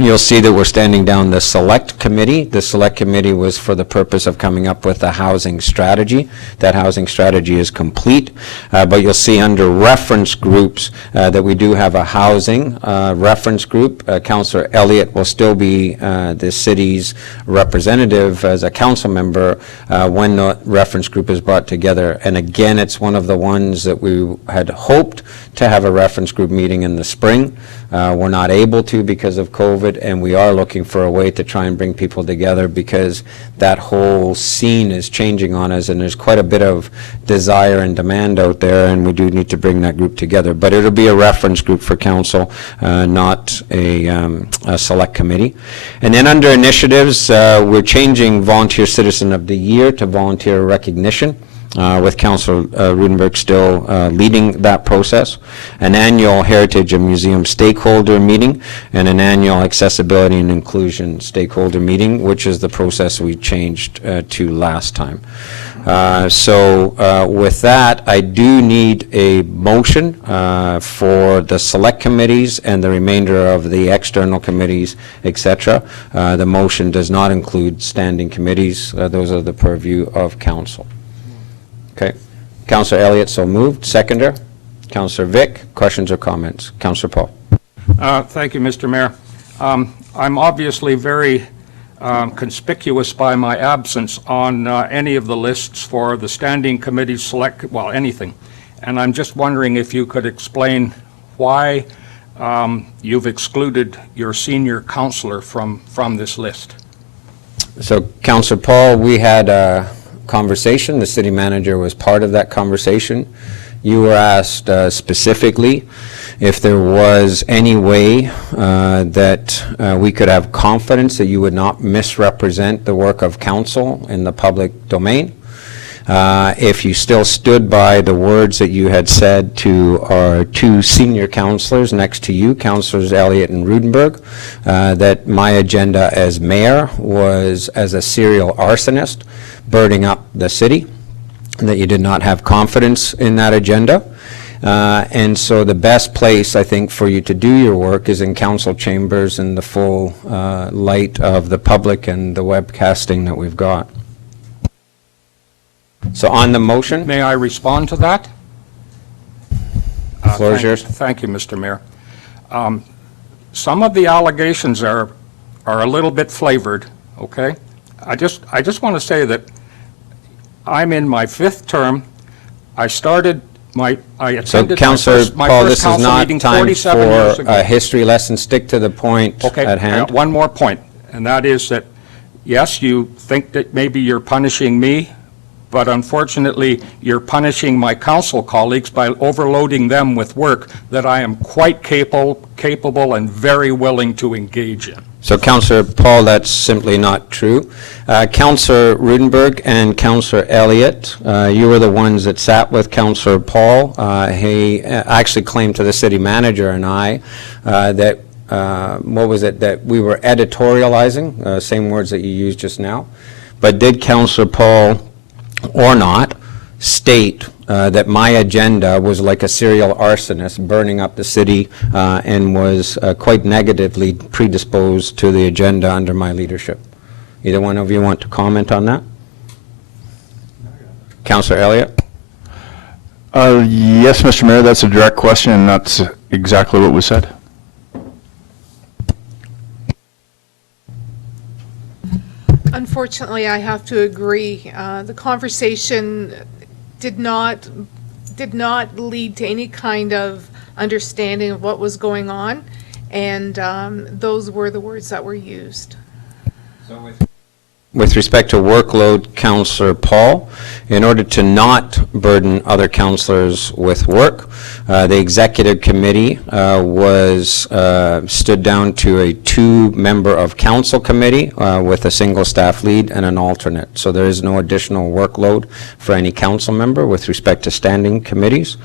you'll see that we're standing down the select committee. The select committee was for the purpose of coming up with a housing strategy. That housing strategy is complete, but you'll see under reference groups that we do have a housing reference group. Councillor Elliott will still be the city's representative as a council member when the reference group is brought together. And again, it's one of the ones that we had hoped to have a reference group meeting in the spring. We're not able to because of COVID, and we are looking for a way to try and bring people together because that whole scene is changing on us, and there's quite a bit of desire and demand out there, and we do need to bring that group together. But it'll be a reference group for council, not a select committee. And then under initiatives, we're changing Volunteer Citizen of the Year to Volunteer Recognition. With Councillor Rudenberg still leading that process, an annual Heritage and Museum stakeholder meeting, and an annual Accessibility and Inclusion stakeholder meeting, which is the process we changed to last time. So with that, I do need a motion for the select committees and the remainder of the external committees, etc. The motion does not include standing committees. Those are the purview of council. Okay. Councillor Elliott, so moved. Seconder. Councillor Vic, questions or comments? Councillor Paul. Thank you, Mr. Mayor. I'm obviously very conspicuous by my absence on any of the lists for the standing committee select, well, anything. And I'm just wondering if you could explain why you've excluded your senior councillor from this list. So, Councillor Paul, we had a conversation. The city manager was part of that conversation. You were asked specifically if there was any way that we could have confidence that you would not misrepresent the work of council in the public domain. If you still stood by the words that you had said to our two senior counselors next to you, Councilors Elliott and Rudenberg, that my agenda as mayor was as a serial arsonist, burning up the city, that you did not have confidence in that agenda. And so the best place, I think, for you to do your work is in council chambers in the full light of the public and the webcasting that we've got. So on the motion, May I respond to that? floor is yours. Thank you, Mr. Mayor. Some of the allegations are a little bit flavored, okay? I just want to say that I'm in my 5th term. I attended So, my Councillor first Paul, this is council not meeting time 47 years for ago. a history lesson. Stick to the point Okay, at I hand. got one more point, and that is that, yes, you think that maybe you're punishing me, but unfortunately, you're punishing my council colleagues by overloading them with work that I am quite capable and very willing to engage in. So, Councillor Paul, that's simply not true. Councillor Rudenberg and Councillor Elliott, you were the ones that sat with Councillor Paul. He actually claimed to the city manager and I that, that we were editorializing, same words that you used just now. But did Councillor Paul or not state that my agenda was like a serial arsonist burning up the city and was quite negatively predisposed to the agenda under my leadership? Either one of you want to comment on that? Councillor Elliott? Yes, Mr. Mayor, that's a direct question, and that's exactly what was said. Unfortunately, I have to agree. The conversation did not lead to any kind of understanding of what was going on, and those were the words that were used. With respect to workload, Councillor Paul, in order to not burden other councillors with work, the executive committee stood down to a 2-member of council committee with a single staff lead and an alternate. So there is no additional workload for any council member with respect to standing committees.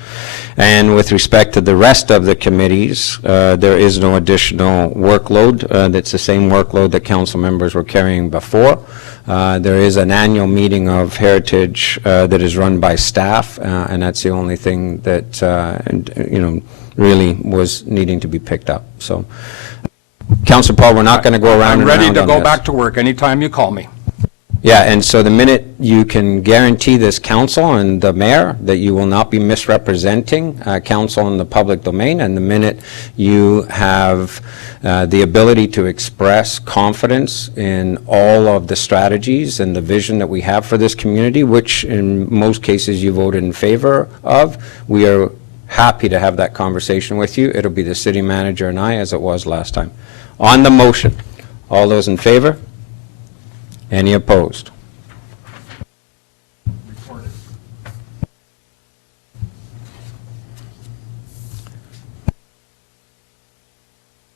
And with respect to the rest of the committees, there is no additional workload. That's the same workload that council members were carrying before. There is an annual meeting of Heritage that is run by staff, and that's the only thing that, really was needing to be picked up. So, Councillor Paul, we're not going to go around and around on I'm ready to go this. back to work anytime you call me. Yeah, and so the minute you can guarantee this council and the mayor that you will not be misrepresenting council in the public domain, and the minute you have the ability to express confidence in all of the strategies and the vision that we have for this community, which in most cases you voted in favor of, we are happy to have that conversation with you. It'll be the city manager and I, as it was last time. On the motion, all those in favor? Any opposed?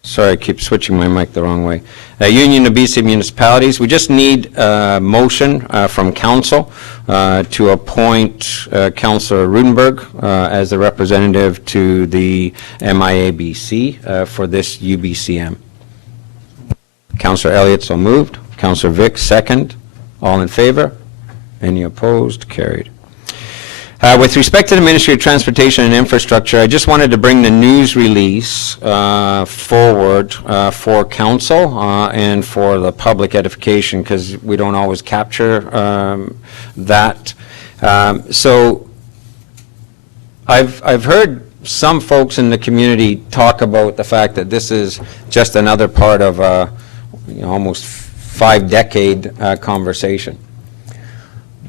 Sorry, I keep switching my mic the wrong way. Union of BC Municipalities, we just need a motion from council to appoint Councillor Rudenberg as the representative to the MIABC for this UBCM. Councillor Elliott, so moved. Councillor Vic, second. All in favor? Any opposed? Carried. With respect to the Ministry of Transportation and Infrastructure, I just wanted to bring the news release forward for council and for the public edification, because we don't always capture that. So I've heard some folks in the community talk about the fact that this is just another part of a almost 5-decade conversation.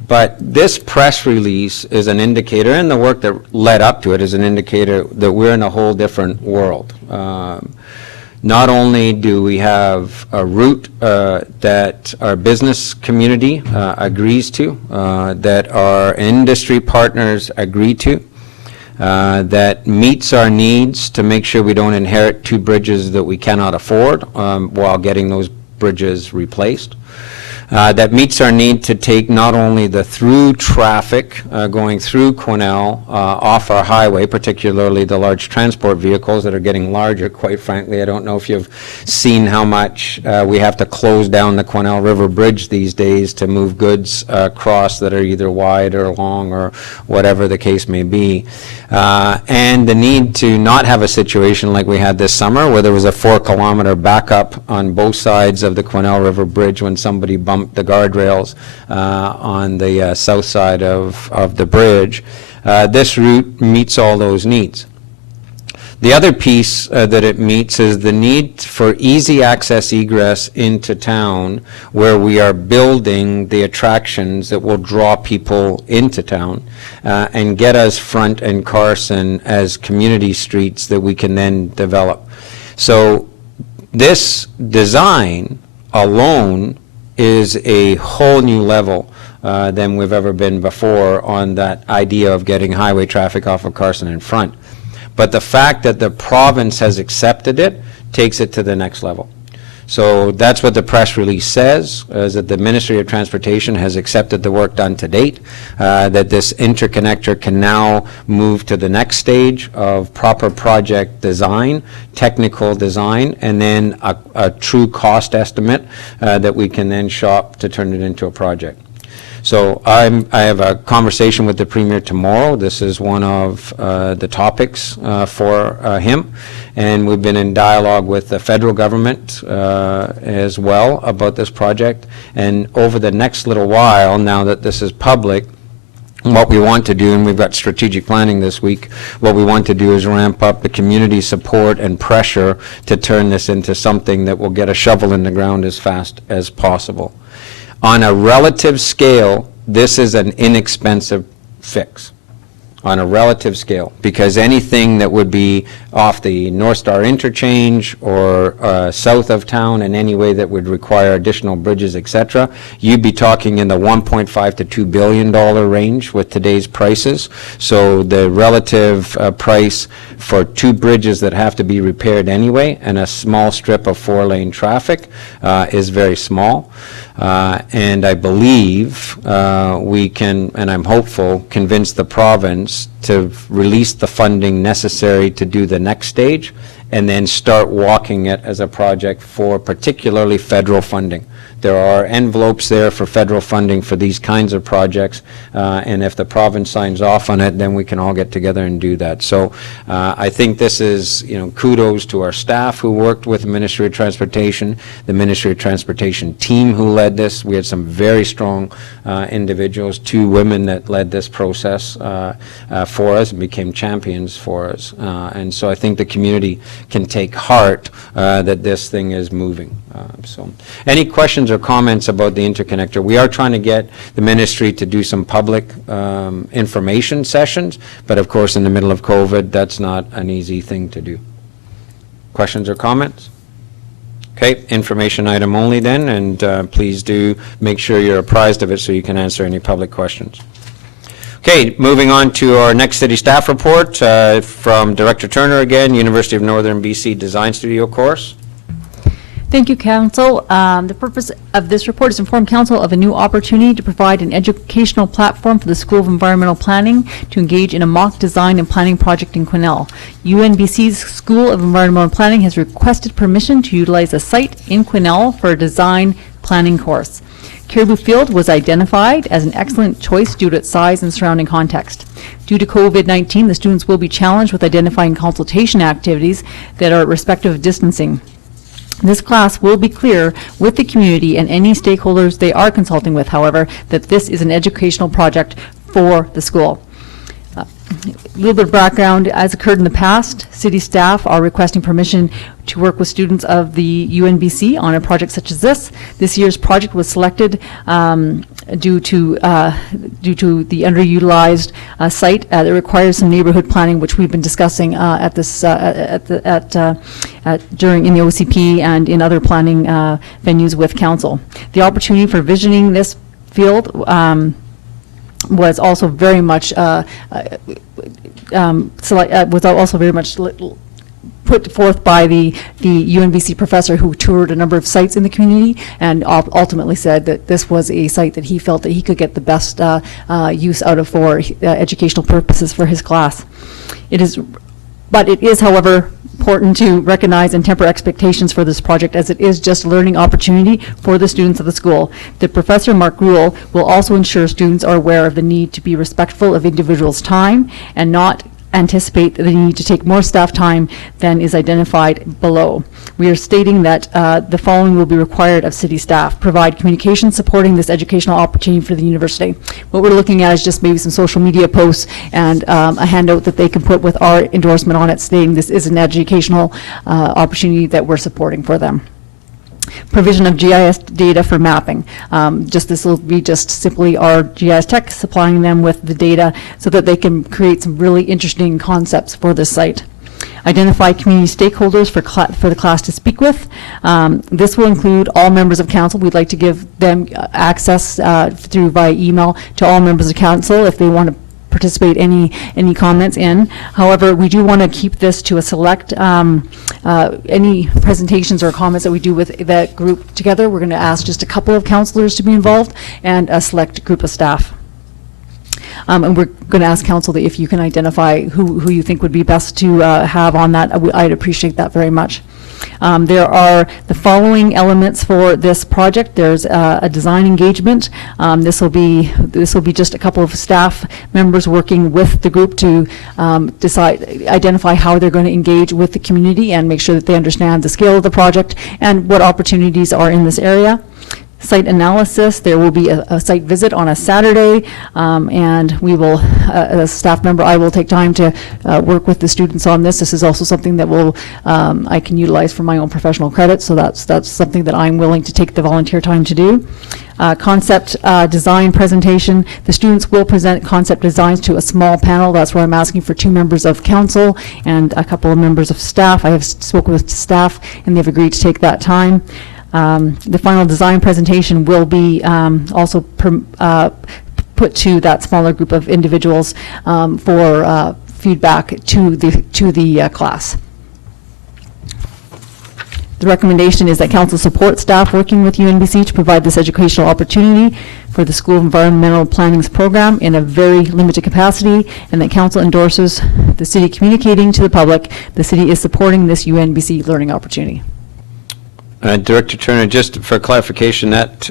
But this press release is an indicator, and the work that led up to it is an indicator that we're in a whole different world. Not only do we have a route that our business community agrees to, that our industry partners agree to, that meets our needs to make sure we don't inherit 2 bridges that we cannot afford while getting those bridges replaced. that meets our need to take not only the through traffic going through Cornell off our highway, particularly the large transport vehicles that are getting larger, quite frankly. I don't know if you've seen how much we have to close down the Cornell River Bridge these days to move goods across that are either wide or long or whatever the case may be. And the need to not have a situation like we had this summer where there was a 4-kilometer backup on both sides of the Cornell River Bridge when somebody bumped the guardrails on the south side of the bridge. This route meets all those needs. The other piece that it meets is the need for easy access egress into town where we are building the attractions that will draw people into town and get us Front and Carson as community streets that we can then develop. So this design alone is a whole new level than we've ever been before on that idea of getting highway traffic off of Carson and Front. But the fact that the province has accepted it takes it to the next level. So that's what the press release says, is that the Ministry of Transportation has accepted the work done to date, that this interconnector can now move to the next stage of proper project design, technical design, and then a true cost estimate that we can then shop to turn it into a project. So I have a conversation with the Premier tomorrow. This is one of the topics for him. And we've been in dialogue with the federal government as well about this project. And over the next little while, now that this is public, what we want to do, and we've got strategic planning this week, what we want to do is ramp up the community support and pressure to turn this into something that will get a shovel in the ground as fast as possible. On a relative scale, this is an inexpensive fix. On a relative scale, because anything that would be off the North Star interchange or south of town in any way that would require additional bridges, etc., you'd be talking in the $1.5 to $2 billion range with today's prices. So the relative price for 2 bridges that have to be repaired anyway and a small strip of 4-lane traffic is very small. And I believe we can, and I'm hopeful, convince the province to release the funding necessary to do the next stage and then start walking it as a project for particularly federal funding. There are envelopes there for federal funding for these kinds of projects, and if the province signs off on it, then we can all get together and do that. So I think this is, kudos to our staff who worked with the Ministry of Transportation, the Ministry of Transportation team who led this. We had some very strong individuals, 2 women that led this process for us and became champions for us. And so I think the community can take heart that this thing is moving. So any questions or comments about the interconnector? We are trying to get the ministry to do some public information sessions, but of course in the middle of COVID, that's not an easy thing to do. Questions or comments? Okay, information item only then, and please do make sure you're apprised of it so you can answer any public questions. Okay, moving on to our next city staff report from Director Turner again, University of Northern BC Design Studio course. Thank you, Council. The purpose of this report is to inform Council of a new opportunity to provide an educational platform for the School of Environmental Planning to engage in a mock design and planning project in Quesnel. UNBC's School of Environmental Planning has requested permission to utilize a site in Quesnel for a design planning course. Caribou Field was identified as an excellent choice due to its size and surrounding context. Due to COVID-19, the students will be challenged with identifying consultation activities that are at respective distancing. This class will be clear with the community and any stakeholders they are consulting with, however, that this is an educational project for the school. A little bit of background, as occurred in the past, city staff are requesting permission to work with students of the UNBC on a project such as this. This year's project was selected due to the underutilized site that requires some neighborhood planning, which we've been discussing at this during in the OCP and in other planning venues with council. The opportunity for visioning this field was also very much put forth by the UNBC professor who toured a number of sites in the community and ultimately said that this was a site that he felt that he could get the best use out of for educational purposes for his class. But it is, however, important to recognize and temper expectations for this project, as it is just a learning opportunity for the students of the school. The Professor Mark Gruel will also ensure students are aware of the need to be respectful of individuals' time and not anticipate the need to take more staff time than is identified below. We are stating that the following will be required of city staff: provide communication supporting this educational opportunity for the university. What we're looking at is just maybe some social media posts and a handout that they can put with our endorsement on it stating this is an educational opportunity that we're supporting for them. Provision of GIS data for mapping. This will be just simply our GIS tech supplying them with the data so that they can create some really interesting concepts for this site. Identify community stakeholders for the class to speak with. This will include all members of council. We'd like to give them access via email to all members of council if they want to participate any comments in. However, we do want to keep this to a select, any presentations or comments that we do with that group together. We're going to ask just a couple of councillors to be involved and a select group of staff. And we're going to ask council that if you can identify who you think would be best to have on that, I'd appreciate that very much. There are the following elements for this project. There's a design engagement. This will be just a couple of staff members working with the group to identify how they're going to engage with the community and make sure that they understand the scale of the project and what opportunities are in this area. Site analysis, there will be a site visit on a Saturday, and we will, as a staff member, I will take time to work with the students on this. This is also something that I can utilize for my own professional credit, so that's something that I'm willing to take the volunteer time to do. Concept design presentation. The students will present concept designs to a small panel. That's where I'm asking for 2 members of council and a couple of members of staff. I have spoken with staff, and they've agreed to take that time. The final design presentation will be also put to that smaller group of individuals for feedback to the class. The recommendation is that council support staff working with UNBC to provide this educational opportunity for the School of Environmental Planning's program in a very limited capacity, and that council endorses the city communicating to the public the city is supporting this UNBC learning opportunity. Director Turner, just for clarification, that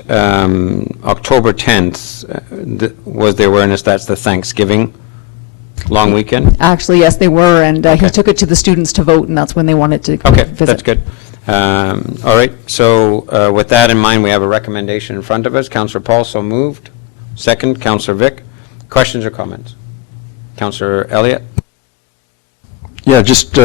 October 10th was the awareness, that's the Thanksgiving long weekend? Actually, yes, they were, and Okay. he took it to the students to vote, and that's when they wanted to Okay, visit. that's good. All right, so with that in mind, we have a recommendation in front of us. Councillor Paul, so moved. Second, Councillor Vic. Questions or comments? Councillor Elliott? Yeah, just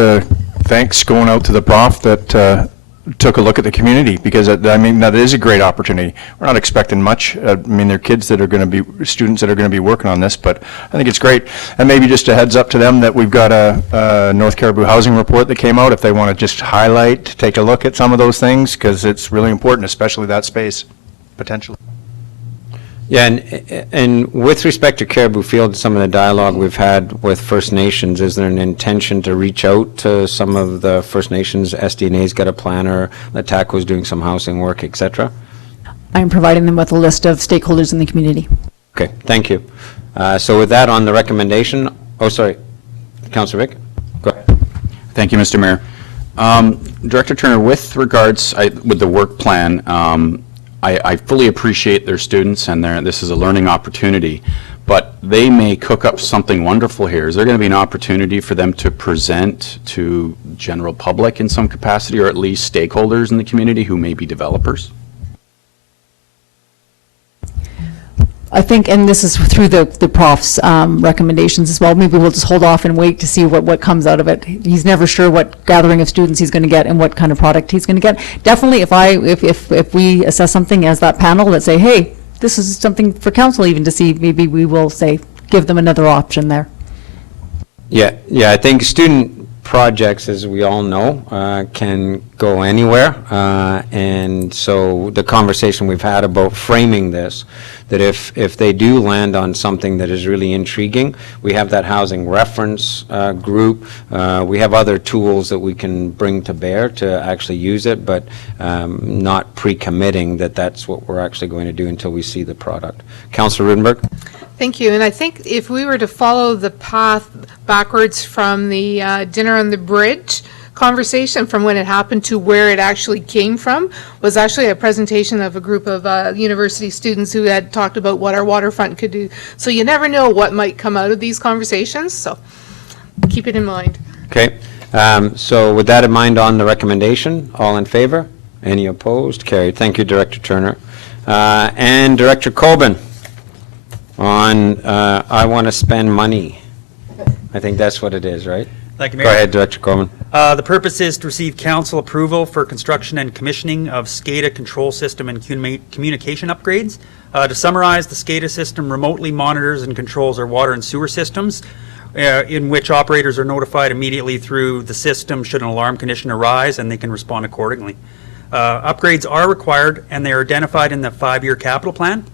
thanks going out to the prof that took a look at the community, because that is a great opportunity. We're not expecting much. They're kids that are going to be, students that are going to be working on this, but I think it's great. And maybe just a heads up to them that we've got a North Caribou housing report that came out, if they want to just take a look at some of those things, because it's really important, especially that space, potentially. Yeah, and with respect to Caribou Field, some of the dialogue we've had with First Nations, is there an intention to reach out to some of the First Nations? SDNA's got a planner, LHTAKO's doing some housing work, et cetera? I'm providing them with a list of stakeholders in the community. Okay, thank you. So with that on the recommendation, Councillor Vic, go ahead. Thank you, Mr. Mayor. Director Turner, with regards, with the work plan, I fully appreciate their students, and this is a learning opportunity, but they may cook up something wonderful here. Is there going to be an opportunity for them to present to general public in some capacity, or at least stakeholders in the community who may be developers? I think, and this is through the prof's recommendations as well, maybe we'll just hold off and wait to see what comes out of it. He's never sure what gathering of students he's going to get and what kind of product he's going to get. Definitely, if we assess something as that panel that say, hey, this is something for council even to see, maybe we will say, give them another option there. Yeah, I think student projects, as we all know, can go anywhere, and so the conversation we've had about framing this that if they do land on something that is really intriguing, we have that housing reference group. We have other tools that we can bring to bear to actually use it, but not pre-committing that that's what we're actually going to do until we see the product. Councillor Rudenberg? Thank you. And I think if we were to follow the path backwards from the dinner on the bridge conversation, from when it happened to where it actually came from, was actually a presentation of a group of university students who had talked about what our waterfront could do. So you never know what might come out of these conversations, so keep it in mind. Okay. So with that in mind on the recommendation, all in favor? Any opposed? Carried. Thank you, Director Turner. And Director Colbin on I want to spend money. I think that's what it is, right? Thank you, Mayor. Go ahead, Director Colbin. The purpose is to receive council approval for construction and commissioning of Scada control system and communication upgrades. To summarize, the Scada system remotely monitors and controls our water and sewer systems, in which operators are notified immediately through the system should an alarm condition arise, and they can respond accordingly. Upgrades are required, and they are identified in the 5-year capital plan.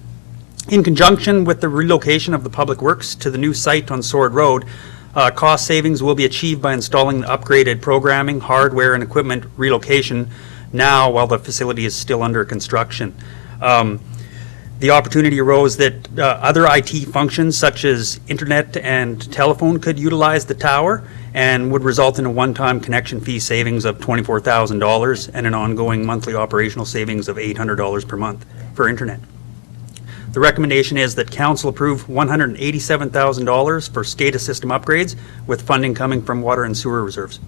In conjunction with the relocation of the public works to the new site on Sword Road, cost savings will be achieved by installing the upgraded programming, hardware, and equipment relocation now while the facility is still under construction. The opportunity arose that other IT functions such as internet and telephone could utilize the tower and would result in a one-time connection fee savings of $24,000 and an ongoing monthly operational savings of $800 per month for internet. The recommendation is that council approve $187,000 for Scada system upgrades, with funding coming from water and sewer reserves.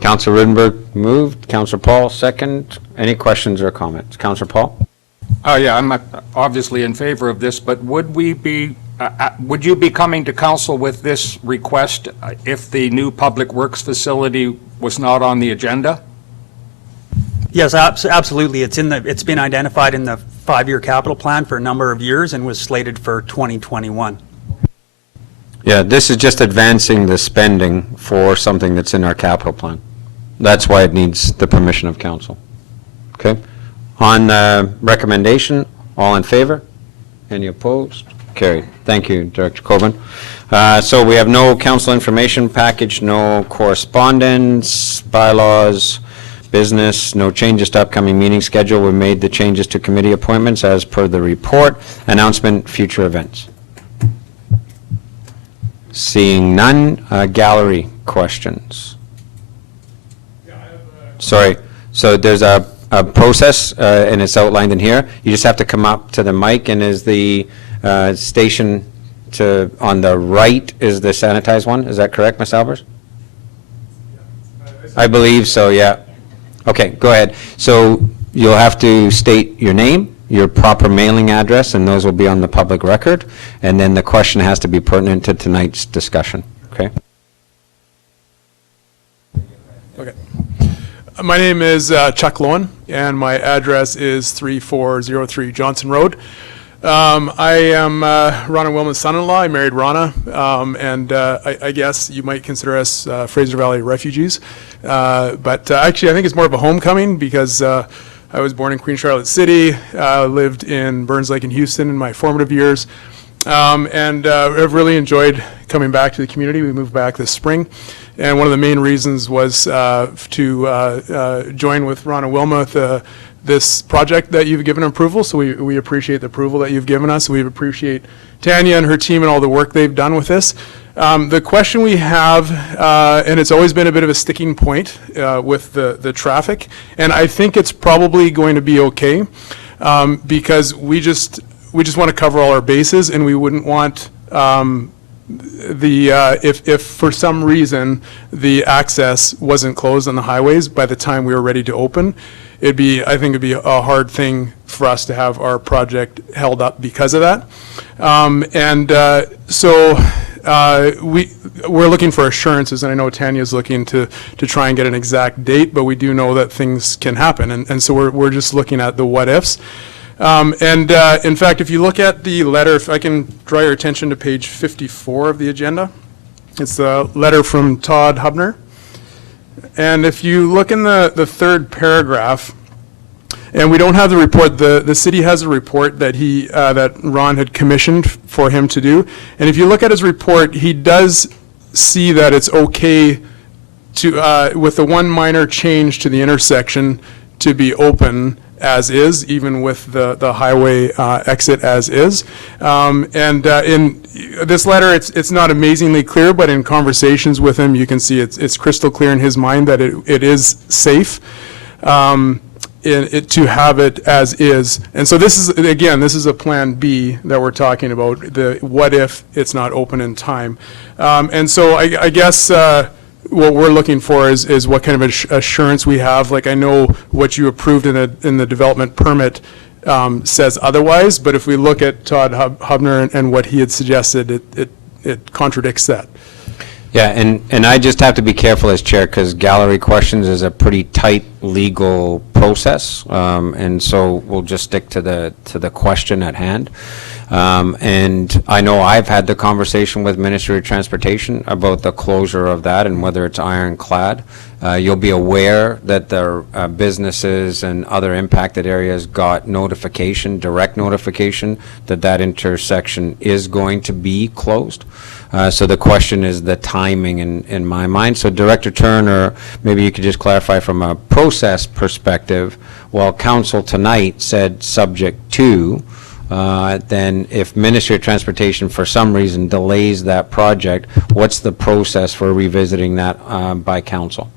Councillor Rudenberg moved. Councillor Paul second. Any questions or comments? Councillor Paul? Yeah, I'm obviously in favor of this, but would you be coming to council with this request if the new public works facility was not on the agenda? Yes, absolutely. It's been identified in the 5-year capital plan for a number of years and was slated for 2021. Yeah, this is just advancing the spending for something that's in our capital plan. That's why it needs the permission of council. Okay? On recommendation, all in favor? Any opposed? Carried. Thank you, Director Colbin. So we have no council information package, no correspondence, bylaws, business, no changes to upcoming meeting schedule. We made the changes to committee appointments as per the report. Announcement, future events. Seeing none, gallery questions. Sorry, so there's a process, and it's outlined in here. You just have to come up to the mic, and is the station on the right is the sanitized one? Is that correct, Ms. Albers? I believe so, yeah. Okay, go ahead. So you'll have to state your name, your proper mailing address, and those will be on the public record. And then the question has to be pertinent to tonight's discussion, okay? Okay. My name is Chuck Lowen, and my address is 3403 Johnson Road. I am Ronna Wilman's son-in-law. I married Ronna, and I guess you might consider us Fraser Valley refugees. But actually, I think it's more of a homecoming because I was born in Queen Charlotte City, lived in Burns Lake and Houston in my formative years, and I've really enjoyed coming back to the community. We moved back this spring, and one of the main reasons was to join with Ronna Wilma with this project that you've given approval, so we appreciate the approval that you've given us. We appreciate Tanya and her team and all the work they've done with this. The question we have, and it's always been a bit of a sticking point with the traffic, and I think it's probably going to be okay, because we just want to cover all our bases, and we wouldn't want if for some reason the access wasn't closed on the highways by the time we were ready to open, I think it'd be a hard thing for us to have our project held up because of that. So we're looking for assurances, and I know Tanya's looking to try and get an exact date, but we do know that things can happen, and so we're just looking at the what ifs. In fact, if you look at the letter, if I can draw your attention to page 54 of the agenda, it's the letter from Todd Hubner. And if you look in the third paragraph, And we don't have the report. The city has a report that that Ron had commissioned for him to do. And if you look at his report, he does see that it's okay to, with the one minor change to the intersection, to be open as is, even with the highway exit as is. In this letter, it's not amazingly clear, but in conversations with him, you can see it's crystal clear in his mind that it is safe to have it as is. And so this is a plan B that we're talking about, the what if it's not open in time. And so I guess what we're looking for is what kind of assurance we have. Like, I know what you approved in the development permit says otherwise, but if we look at Todd Hubner and what he had suggested, it contradicts that. Yeah, and I just have to be careful as chair, because gallery questions is a pretty tight legal process, and so we'll just stick to the question at hand. And I know I've had the conversation with Ministry of Transportation about the closure of that and whether it's ironclad. You'll be aware that the businesses and other impacted areas got notification, direct notification, that intersection is going to be closed. So the question is the timing in my mind. So Director Turner, maybe you could just clarify from a process perspective, while council tonight said subject to, then if Ministry of Transportation for some reason delays that project, what's the process for revisiting that by council?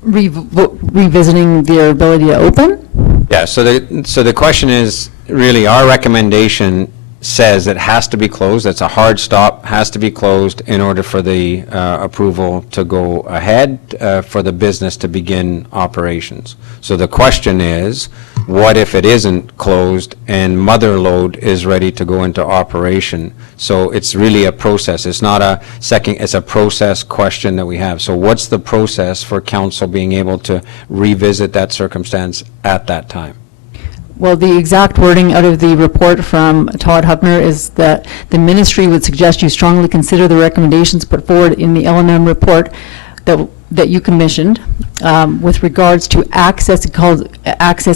Revisiting their ability to open? Yeah, so the question is, really, our recommendation says it has to be closed. It's a hard stop, has to be closed in order for the approval to go ahead, for the business to begin operations. So the question is, what if it isn't closed and Mother Lode is ready to go into operation? So it's really a process. It's not a second, it's a process question that we have. So what's the process for council being able to revisit that circumstance at that time? Well, the exact wording out of the report from Todd Hubner is that the ministry would suggest you strongly consider the recommendations put forward in the L&M report that you commissioned with regards to access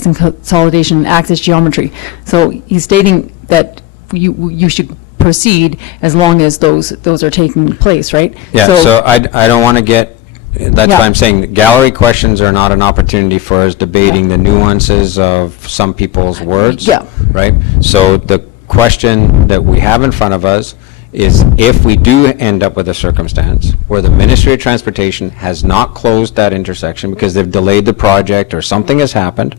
and consolidation and access geometry. So he's stating that you should proceed as long as those are taking place, right? Yeah, so I don't want to get, that's why I'm saying gallery questions are not an opportunity for us debating the nuances of some people's words. Yeah. Right? So the question that we have in front of us is, if we do end up with a circumstance where the Ministry of Transportation has not closed that intersection because they've delayed the project or something has happened,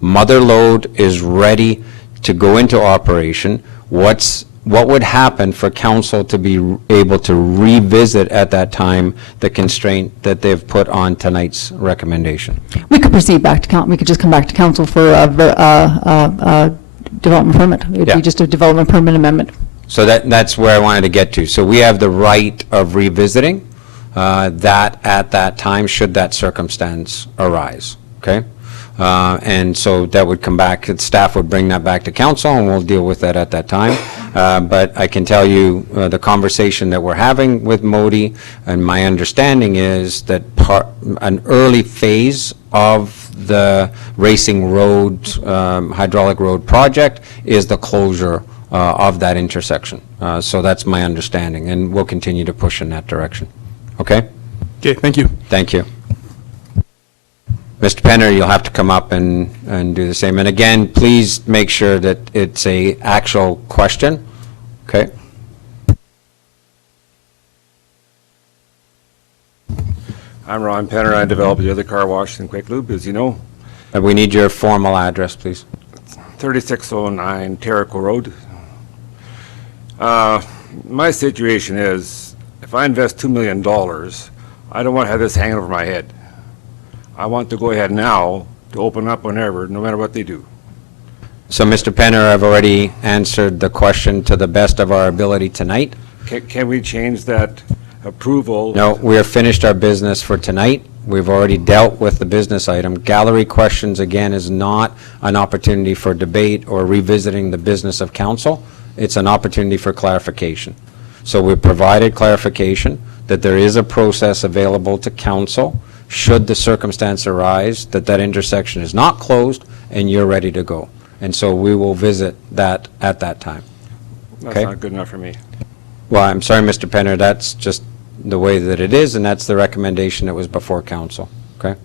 Mother Lode is ready to go into operation, what would happen for council to be able to revisit at that time the constraint that they've put on tonight's recommendation? We could proceed back to we could just come back to council for a development permit. It'd Yeah. be just a development permit amendment. So that's where I wanted to get to. So we have the right of revisiting that at that time, should that circumstance arise, okay? And so that would come back, staff would bring that back to council, and we'll deal with that at that time. But I can tell you, the conversation that we're having with Modi, and my understanding is that an early phase of the Racing Road, hydraulic road project is the closure of that intersection. So that's my understanding, and we'll continue to push in that direction. Okay? Okay, thank you. Thank you. Mr. Penner, you'll have to come up and do the same. And again, please make sure that it's a actual question, okay? I'm Ron Penner. I developed the other car wash in Quick Lube, as you know. We need your formal address, please. 3609 Terrico Road. My situation is, if I invest $2 million, I don't want to have this hanging over my head. I want to go ahead now to open up whenever, no matter what they do. So, Mr. Penner, I've already answered the question to the best of our ability tonight. Can we change that approval? No, we have finished our business for tonight. We've already dealt with the business item. Gallery questions, again, is not an opportunity for debate or revisiting the business of council. It's an opportunity for clarification. So we've provided clarification that there is a process available to council should the circumstance arise that that intersection is not closed and you're ready to go. And so we will visit that at that time. That's Okay. not good enough for me. Well, I'm sorry, Mr. Penner, that's just the way that it is, and that's the recommendation that was before council, okay?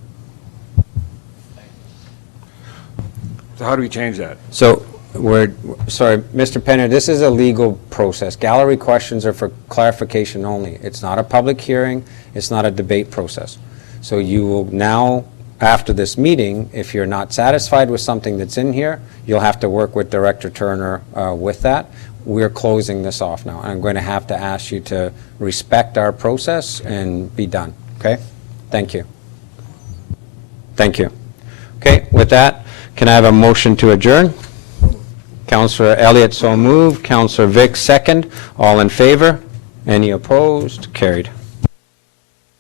So how do we change that? So, sorry, Mr. Penner, this is a legal process. Gallery questions are for clarification only. It's not a public hearing, it's not a debate process. So you will now, after this meeting, if you're not satisfied with something that's in here, you'll have to work with Director Turner with that. We're closing this off now. I'm going to have to ask you to respect our process and be done, okay? Thank you. Thank you. Okay, with that, can I have a motion to adjourn? Councillor Elliott so moved, Councillor Vic second. All in favor? Any opposed? Carried.